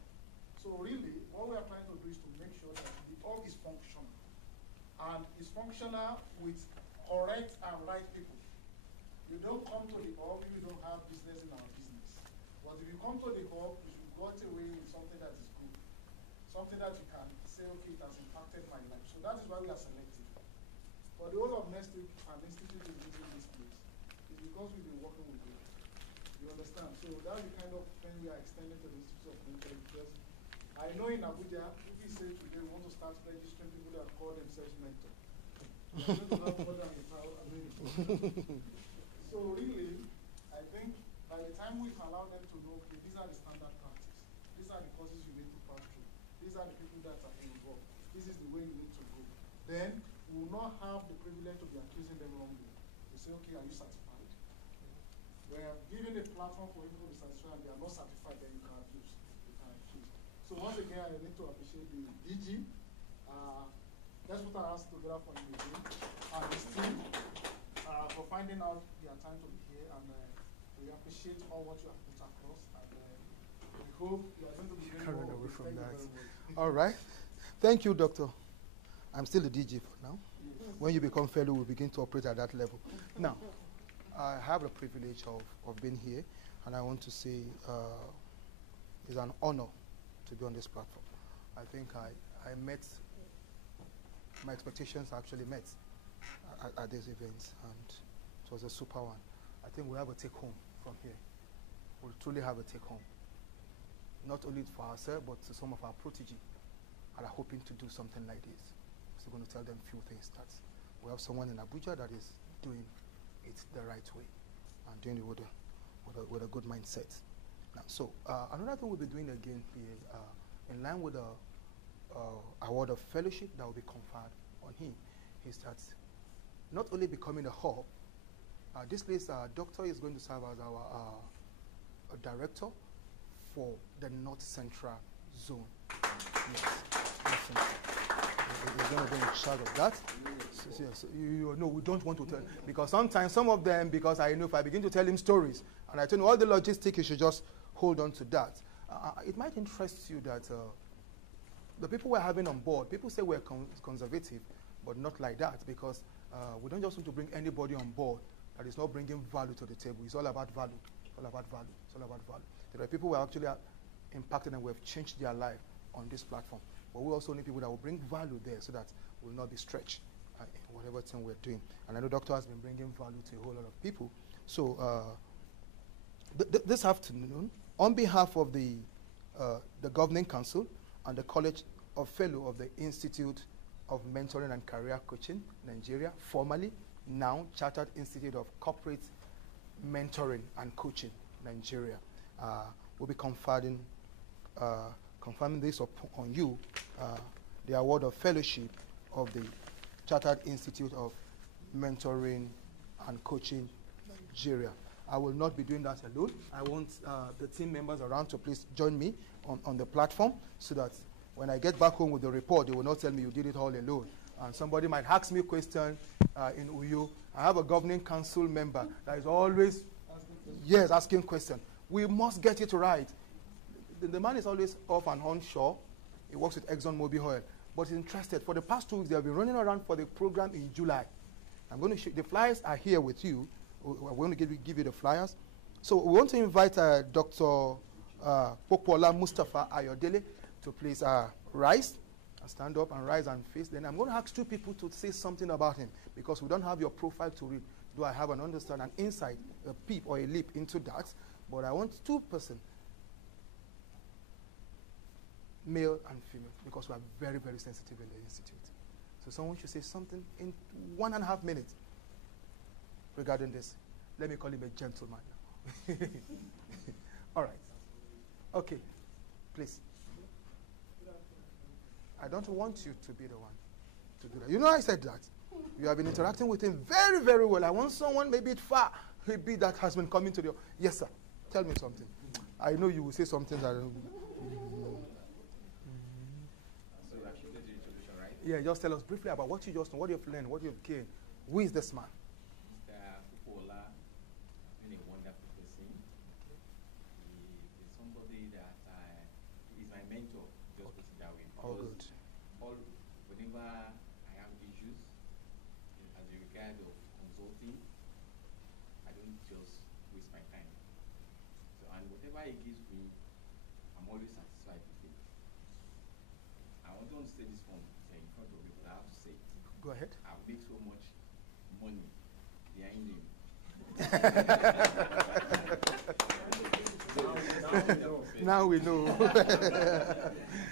So really, what we are trying to do is to make sure that the org is functional. And it's functional with correct and right people. You don't come to the org if you don't have business in our business. But if you come to the org, you should go away with something that is good. Something that you can say, okay, it has impacted my life. So that is why we are selective. For the whole of next week, an institute is using this place. It's because we've been working with it. You understand? So that's the kind of thing we are extending to the Institute of Mentoring, because I know in Abuja, if we say today we want to start registering people that call themselves mentor. So really, I think by the time we allow them to know, okay, these are the standard practice. These are the courses you need to pass through. These are the people that are involved. This is the way you need to go. Then we will not have the privilege to be accusing them wrongly. We say, okay, are you satisfied? We are giving a platform for people to be satisfied and they are not certified, then you can accuse. So once again, I need to appreciate the DG. That's what I asked together for him again. And his team for finding out their time to be here. And we appreciate all what you have put across. And we hope you are going to be very well. Away from that. All right. Thank you, Doctor. I'm still the DG for now. Yes. When you become fellow, we'll begin to operate at that level. Now, I have the privilege of being here, and I want to say it's an honor to be on this platform. I think I met, my expectations actually met at this event, and it was a super one. I think we have a take home from here. We'll truly have a take home. Not only for ourselves, but to some of our protege that are hoping to do something like this. So we're going to tell them a few things. That we have someone in Abuja that is doing it the right way and doing it with a good mindset. Now, so another thing we'll be doing again here, in line with the award of fellowship that will be conferred on him, is that not only becoming a hub, this place, Doctor is going to serve as our director for the North Central Zone. Yes, North Central. He's going to be in charge of that. So, no, we don't want to tell, because sometimes some of them, because I know if I begin to tell him stories, and I tell him all the logistics, you should just hold on to that. It might interest you that the people we're having on board, people say we're conservative, but not like that, because we don't just want to bring anybody on board that is not bringing value to the table. It's all about value. It's all about value. It's all about value. There are people who are actually impacted and we have changed their life on this platform. But we also need people that will bring value there so that we'll not be stretched in whatever thing we're doing. And I know Doctor has been bringing value to a whole lot of people. So this afternoon, on behalf of the Governing Council and the College of Fellow of the Institute of Mentoring and Career Coaching, Nigeria, formerly now Chartered Institute of Corporate Mentoring and Coaching, Nigeria, will be confirming this on you, the award of fellowship of the Chartered Institute of Mentoring and Coaching, Nigeria. I will not be doing that alone. I want the team members around to please join me on the platform so that when I get back home with the report, they will not tell me you did it all alone. And somebody might ask me a question in Uyo. I have a governing council member that is always, asking questions. We must get it right. The man is always off and onshore. He works with ExxonMobil Oil, but he's interested. For the past 2 weeks, they have been running around for the program in July. I'm going to show the flyers are here with you. We're going to give you the flyers. So we want to invite Dr. Popola Mustafa Ayodele to please rise and stand up and rise and face. Then I'm going to ask 2 people to say something about him because we don't have your profile to read. Do I have an understanding, an insight, a peep or a leap into that? But I want 2 persons, male and female, because we are very, very sensitive in the institute. So someone should say something in 1.5 minutes regarding this. Let me call him a gentleman now. All right. Okay. Please. I don't want you to be the one to do that. You know I said that. You have been interacting with him very, very well. I want someone maybe far, maybe that has been coming to the... Yes, sir. Tell me something. I know you will say something that... So I should go to the introduction, right? Yeah, just tell us briefly about what you just know, what you've learned, what you've gained. Who is this man? Mr. Popola has been a wonderful person. He is somebody that is my mentor, just put it that way. Oh, good. Whenever I have issues, as a regard of consulting, I don't just waste my time. So, and whatever he gives me, I'm always satisfied with it. I don't want to say this from in front of you, but I have to say it. Go ahead. I've made so much money behind him. Now we know.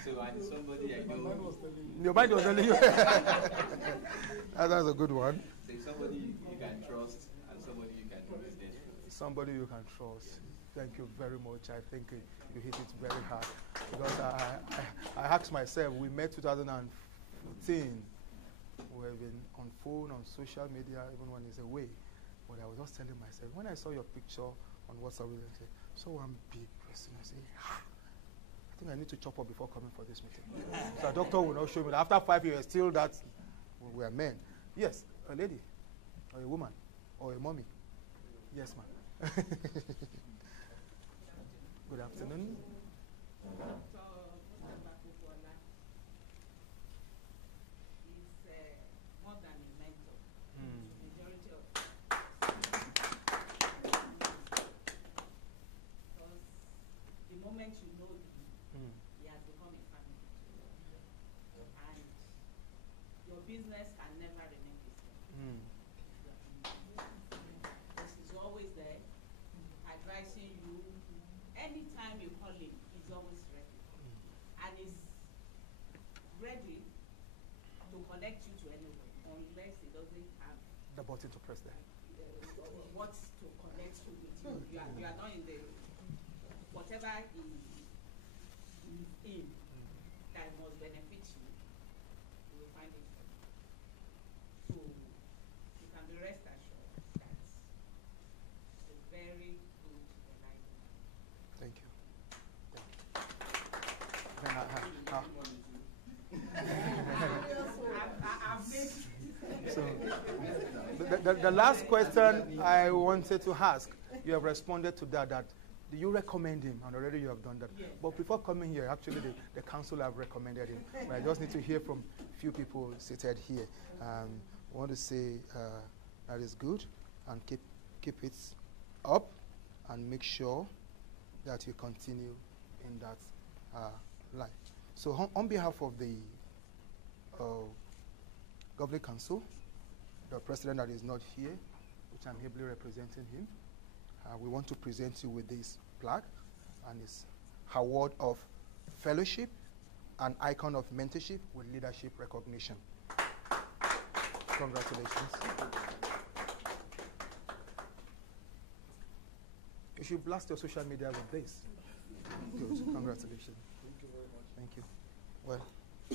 So and somebody I know. Your mind was telling you. That's a good one. So somebody you can trust and somebody you can do business with. Somebody you can trust. Thank you very much. I think you hit it very hard. Because I asked myself, we met 2015. We have been on phone, on social media, even when he's away. But I was just telling myself, when I saw your picture on WhatsApp, I said, so one big person, I say, I think I need to chop up before coming for this meeting. So a doctor will not show me that after 5 years, still that we are men. Yes, a lady, or a woman, or a mommy. Yes, ma'am. Good afternoon. More than a mentor. Majority of because the moment you know him, he has become a family to you. And your business can never remain the same. Because he's always there, advising you. Anytime you call him, he's always ready. And he's ready to connect you to anyone, unless he doesn't have The button to press there. what to connect you with you. You are not in the whatever he is in that must benefit you. You will find it for you. So you can be rest assured that it's a very good reliable. Thank you. So, the last question I wanted to ask, you have responded to that Do you recommend him? And already you have done that. Yes. But before coming here, actually the council have recommended him. But I just need to hear from a few people seated here. I want to say that is good, and keep it up, and make sure that you continue in that line. So on behalf of the Governing Council, the president that is not here, which I'm ably representing him, we want to present you with this plaque and this award of fellowship, an icon of mentorship with leadership recognition. Congratulations. You should blast your social media with this. Good. Congratulations. Thank you very much. Thank you. Well,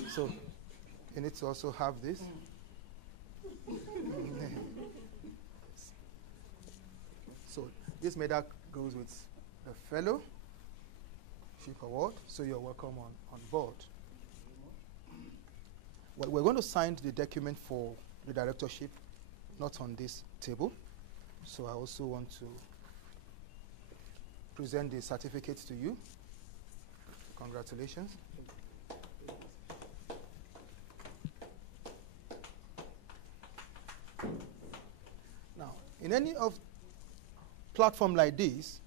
so you need to also have this. So this medal goes with the fellowship award, so you're welcome on board. Well, we're going to sign the document for the directorship, not on this table. So I also want to present the certificate to you. Congratulations. Now, in any of platform like this,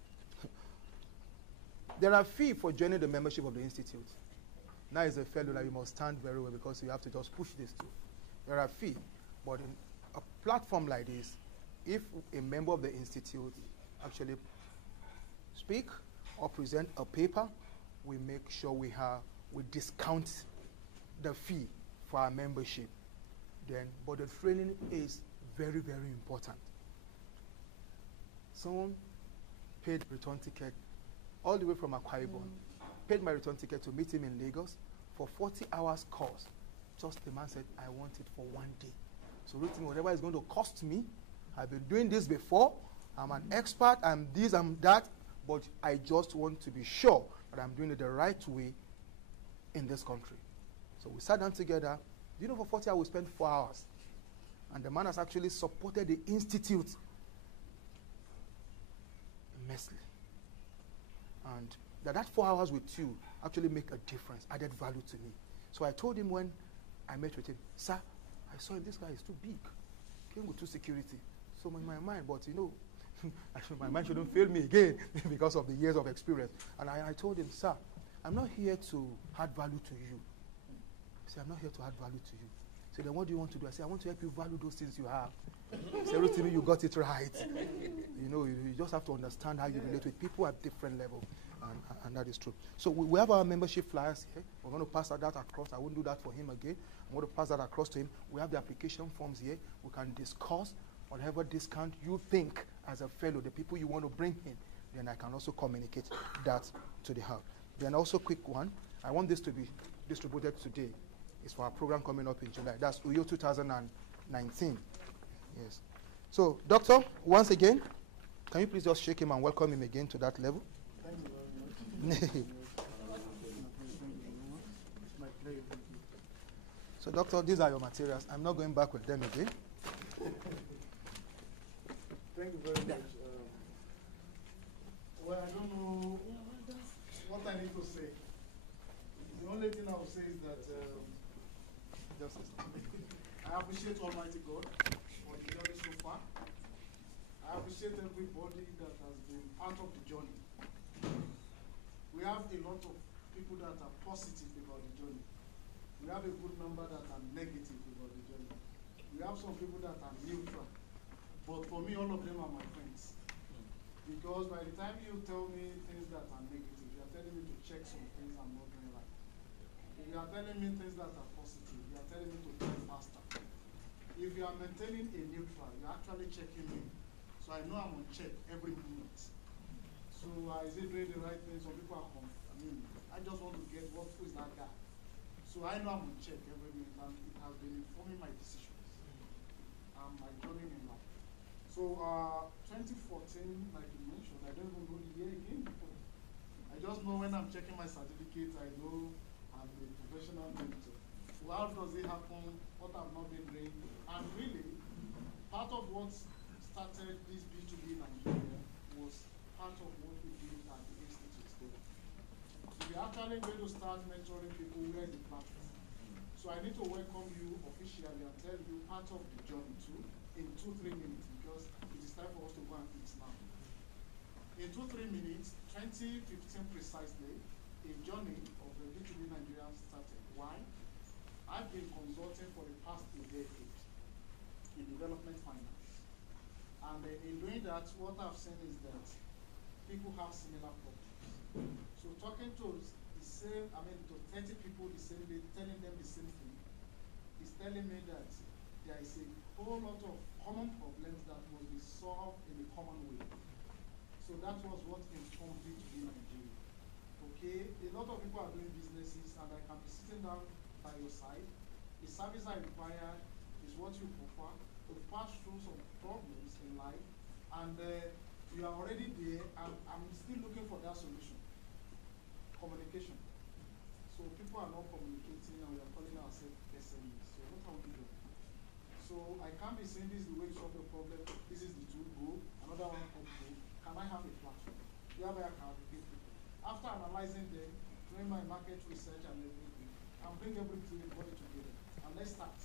there are fees for joining the membership of the institute. Now is a fellow that you must stand very well because you have to just push this through. There are fees, but in a platform like this, if a member of the institute actually speak or present a paper, we make sure we discount the fee for our membership. But the training is very, very important. Someone paid return ticket all the way from Akwa Ibom, paid my return ticket to meet him in Lagos for 40 hours course. Just the man said, I want it for 1 day. So whatever is going to cost me, I've been doing this before, I'm an expert, I'm this, I'm that, but I just want to be sure that I'm doing it the right way in this country. So we sat down together. You know, for 40 hours, we spent 4 hours. And the man has actually supported the institute immensely. And that 4 hours with you actually make a difference, added value to me. So I told him when I met with him, sir, I saw him, this guy is too big. Came with 2 security. So in my mind, but you know, my mind shouldn't fail me again because of the years of experience. And I told him, sir, I'm not here to add value to you. He said, I'm not here to add value to you. He said, then what do you want to do? I said, I want to help you value those things you have. He said, everything you got it right. You know, you just have to understand how you relate with people at different levels. And that is true. So we have our membership flyers here. We're going to pass that across. I won't do that for him again. I'm going to pass that across to him. We have the application forms here. We can discuss whatever discount you think as a fellow, the people you want to bring in. Then I can also communicate that to the house. Then also quick one. I want this to be distributed today. It's for our program coming up in July. That's UYO 2019. Yes. So, Doctor, once again, can you please just shake him and welcome him again to that level? Thank you very much. My pleasure. So, Doctor, these are your materials. I'm not going back with them again. Thank you very much. Well, I don't know what I need to say. The only thing I will say is that I appreciate Almighty God for the journey so far. I appreciate everybody that has been part of the journey. We have a lot of people that are positive about the journey. We have a good number that are negative about the journey. We have some people that are neutral. But for me, all of them are my friends. Because by the time you tell me things that are negative, you are telling me to check some things I'm not doing right. If you are telling me things that are positive, you are telling me to do faster. If you are maintaining a neutral, you're actually checking me. So I know I'm on check every minute. So is it doing the right thing? Some people are I just want to get who is that guy. So I know I'm on check every minute, and it has been informing my decisions and my journey in life. So 2014, like you mentioned, I don't even know the year again before. I just know when I'm checking my certificate, I know I'm a professional mentor. So how does it happen? What I've not been doing? And really, part of what started this B2B Nigeria was part of what we did at actually going to start mentoring people where the platform. So I need to welcome you officially and tell you part of the journey too in 2-3 minutes, because it is time for us to go and eat now. In 2-3 minutes, 2015 precisely, a journey of the B2B Nigeria started. Why? I've been consulting for the past decade in development finance. And in doing that, what I've seen is that people have similar problems. So talking to the same, to 30 people the same day, telling them the same thing, is telling me that there is a whole lot of common problems that must be solved in a common way. So that was what informed me to be in Nigeria. Okay, a lot of people are doing businesses, and I can be sitting down by your side. The service I require is what you prefer. We've passed through some problems in life, and you are already there, and I'm still looking for that solution. Communication. So people are not communicating, and we are calling ourselves SMEs. So what are we doing? So I can't be saying this is the way to solve your problem. This is the tool, go. Another one, come go. Can I have a platform? Whereby I can aggregate people. After analyzing them, doing my market research and everything, and bring everybody together. And let's start.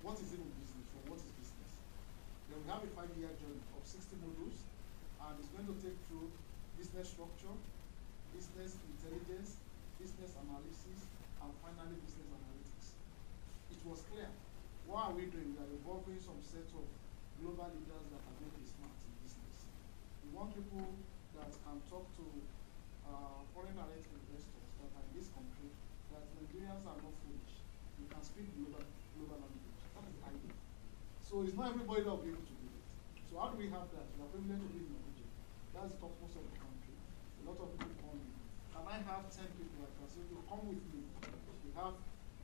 What is even business? Or what is business? Then we have a 5-year journey of 60 modules, and it's going to take through business structure, business intelligence, business analysis, and finally business analytics. It was clear. What are we doing? We are evolving some set of global leaders that are going to be smart in business. We want people that can talk to foreign direct investors that are in this country, that Nigerians are not foolish. You can speak global language. That is the idea. So it's not everybody that will be able to do it. So how do we have that? We are privileged to be in Nigeria. That's the purpose of the country. A lot of people come in. Can I have 10 people I can say, okay, come with me? We have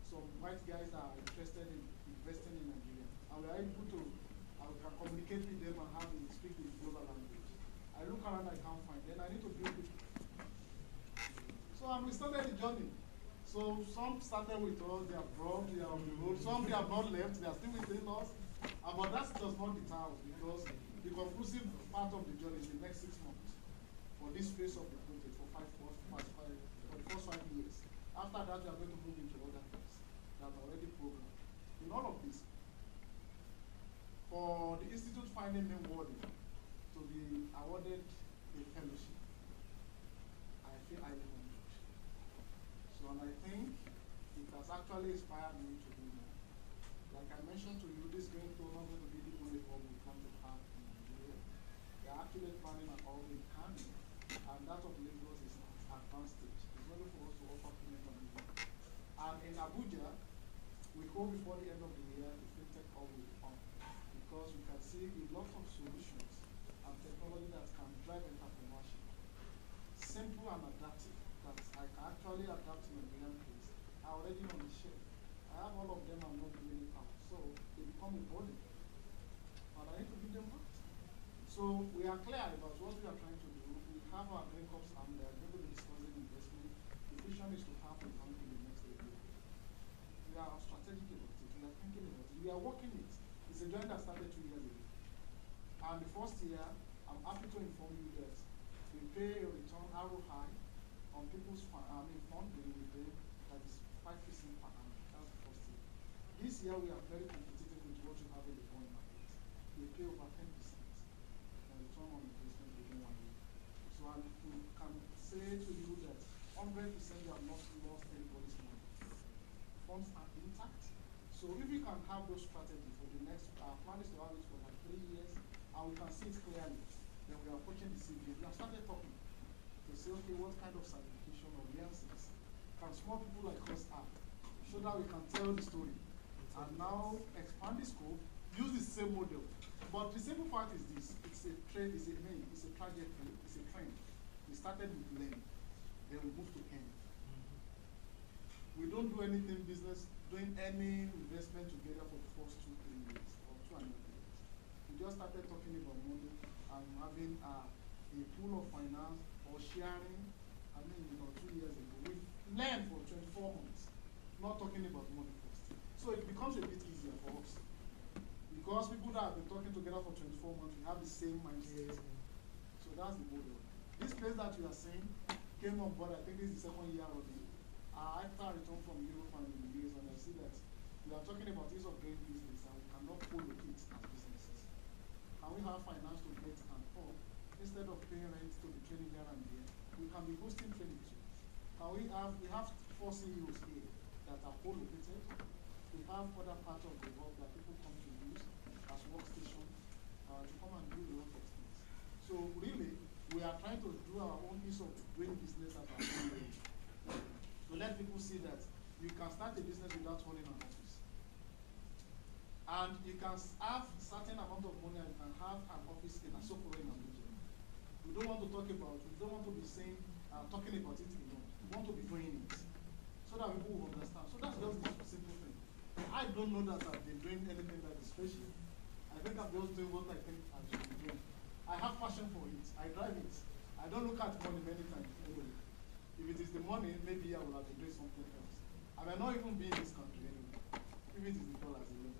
some white guys that are interested in investing in Nigeria. And we are able to can communicate with them and have them speak the global language. I look around, I can't find. Then I need to build people. So we started the journey. So some started with us, they are abroad, they are on the road. Some they have not left, they are still within us. But that does not deter us, because the conclusive part of the journey is the next 6 months for this phase of the project for the first 5 years. After that, we are going to move into other things that are already programmed. In all of this, for the institute finding me worthy to be awarded a fellowship, I feel highly honored. So, and I think it has actually inspired me to do more. Like I mentioned to you, this going to not going to be the only hub we come to have in Nigeria. They are actually planning an hub in Kano, and that of Lagos is at advanced stage. It's only for us to offer payment on the hub. And in Abuja, we hope before the end of the year, the fintech hub will come, because we can see a lot of solutions and technology that can drive entrepreneurship. Simple and adaptive, that I can actually adapt to Nigerian case, are already on the shelf. I have all of them, I'm not doing it out. So they become a body. But I need to give them out. So we are clear about what we are trying to do. We have our green cups and they are going to be discussing investment. The vision is to have a bank in the next 8 years. We are strategic about it. We are thinking about it. We are working it. It's a journey that started 2 years ago. And the first year, I'm happy to inform you that we pay a return ROI on people's funding with them that is 5% per annum. That's the first year. This year we are very competitive with what you have in the bond market. We pay over 10% return on investment within 1 year. So we can say to you that 100% you have not lost anybody's money. Funds are intact. So if we can have those strategies for the next, our plan is to have it for like 3 years, and we can see it clearly, then we are approaching the CBA. We have started talking to say, okay, what kind of certification or licenses can small people like us have, so that we can tell the story. And now expand the scope, use the same model. But the simple part is this: it's a trend, it's a trajectory, it's a trend. We started with learn, then we moved to end. We don't do anything business, doing any investment together for the first 2-3 years or 2.5 years. We just started talking about money and having a pool of finance or sharing. 2 years ago. We learned for 24 months, not talking about money first. So it becomes a bit easier for us. Because people that have been talking together for 24 months, we have the same mindset. So that's the model. This place that you are seeing came on board, I think this is the 2nd year of it. after I returned from Europe and the US, and I see that we are talking about ease of doing business, and we cannot co-locate as businesses. Can we have finance to get and all? Instead of paying rent to the training here and there, we can be hosting training too. We have 4 CEOs here that are co-located. We have other parts of the world that people come to use as workstation to come and do a lot of things. So really, we are trying to do our own piece of doing business at our own way. To let people see that you can start a business without owning an office. And you can have certain amount of money and you can have an office in Asokoro in Abuja. We don't want to talk about, we don't want to be saying, talking about it alone. We want to be doing it so that people will understand. So that's just this simple thing. I don't know that I've been doing anything that is special. I think I'm just doing what I think I should be doing. I have passion for it. I drive it. I don't look at money many times anyway. If it is the money, maybe I will have been doing something else. I may not even be in this country anyway, if it is the dollars alone.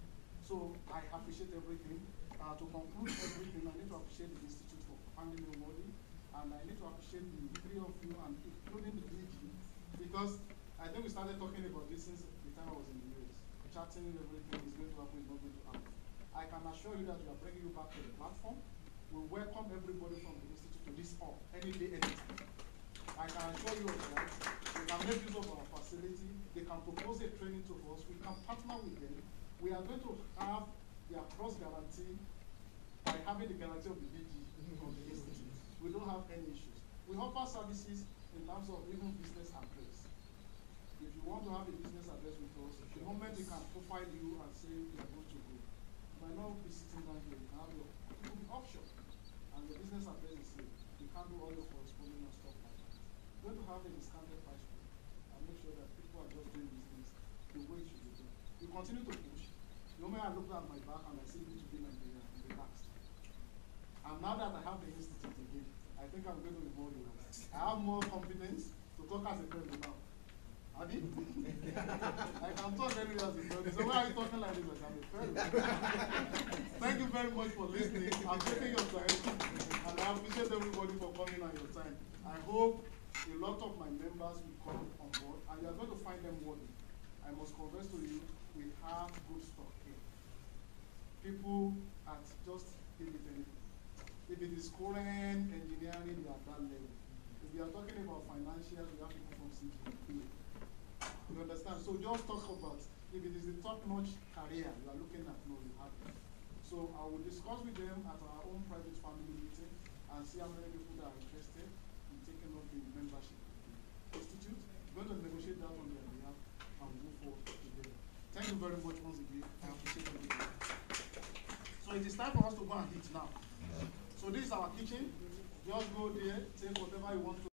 So I appreciate everything. To conclude everything, I need to appreciate the Institute for finding me worthy, and I need to appreciate the 3 of you, and including the DG, because I think we started talking about this since the time I was in the US. Chatting, everything is going to happen, is not going to happen. I can assure you that we are bringing you back to the platform. We welcome everybody from the Institute to this hall, any day, anytime. I can assure you of that. They can make use of our facility. They can propose a training to us. We can partner with them. We are going to have their cross guarantee by having the guarantee of the DG from the Institute. We don't have any issues. We offer services in terms of even business address. If you want to have a business address with us, the moment we can profile you and say you are going to go, you might not be sitting down here. You can have your, it will be offshore, and the business address is here. You can do all your corresponding and stuff like that. We're going to have a discounted price for you and make sure that people are just doing business the way it should be done. We continue to push. The moment I look at my back and I see B2B Nigeria, I'm relaxed. And now that I have the Institute again, I think I'm going to be more relaxed. I have more confidence to talk as a friend now. Abi? I can talk anywhere as a friend. So why are you talking like this as I'm a friend? Thank you very much for listening. I'm taking your time, and I appreciate everybody for coming on your time. I hope a lot of my members will come on board, and you are going to find them worthy. I must confess to you, we have good stock here. People at just give it anything. If it is current engineering, they are at that level. If we are talking about financial, we have people from CGP. You understand? So just talk about, if it is a top-notch career you are looking at, no, you have it. So I will discuss with them at our own private family meeting and see how many people that are interested in taking up the membership of the Institute. We're going to negotiate that on their behalf and move forward together. Thank you very much once again. I appreciate it. So it is time for us to go and eat now. So this is our kitchen. Just go there, take whatever you want to.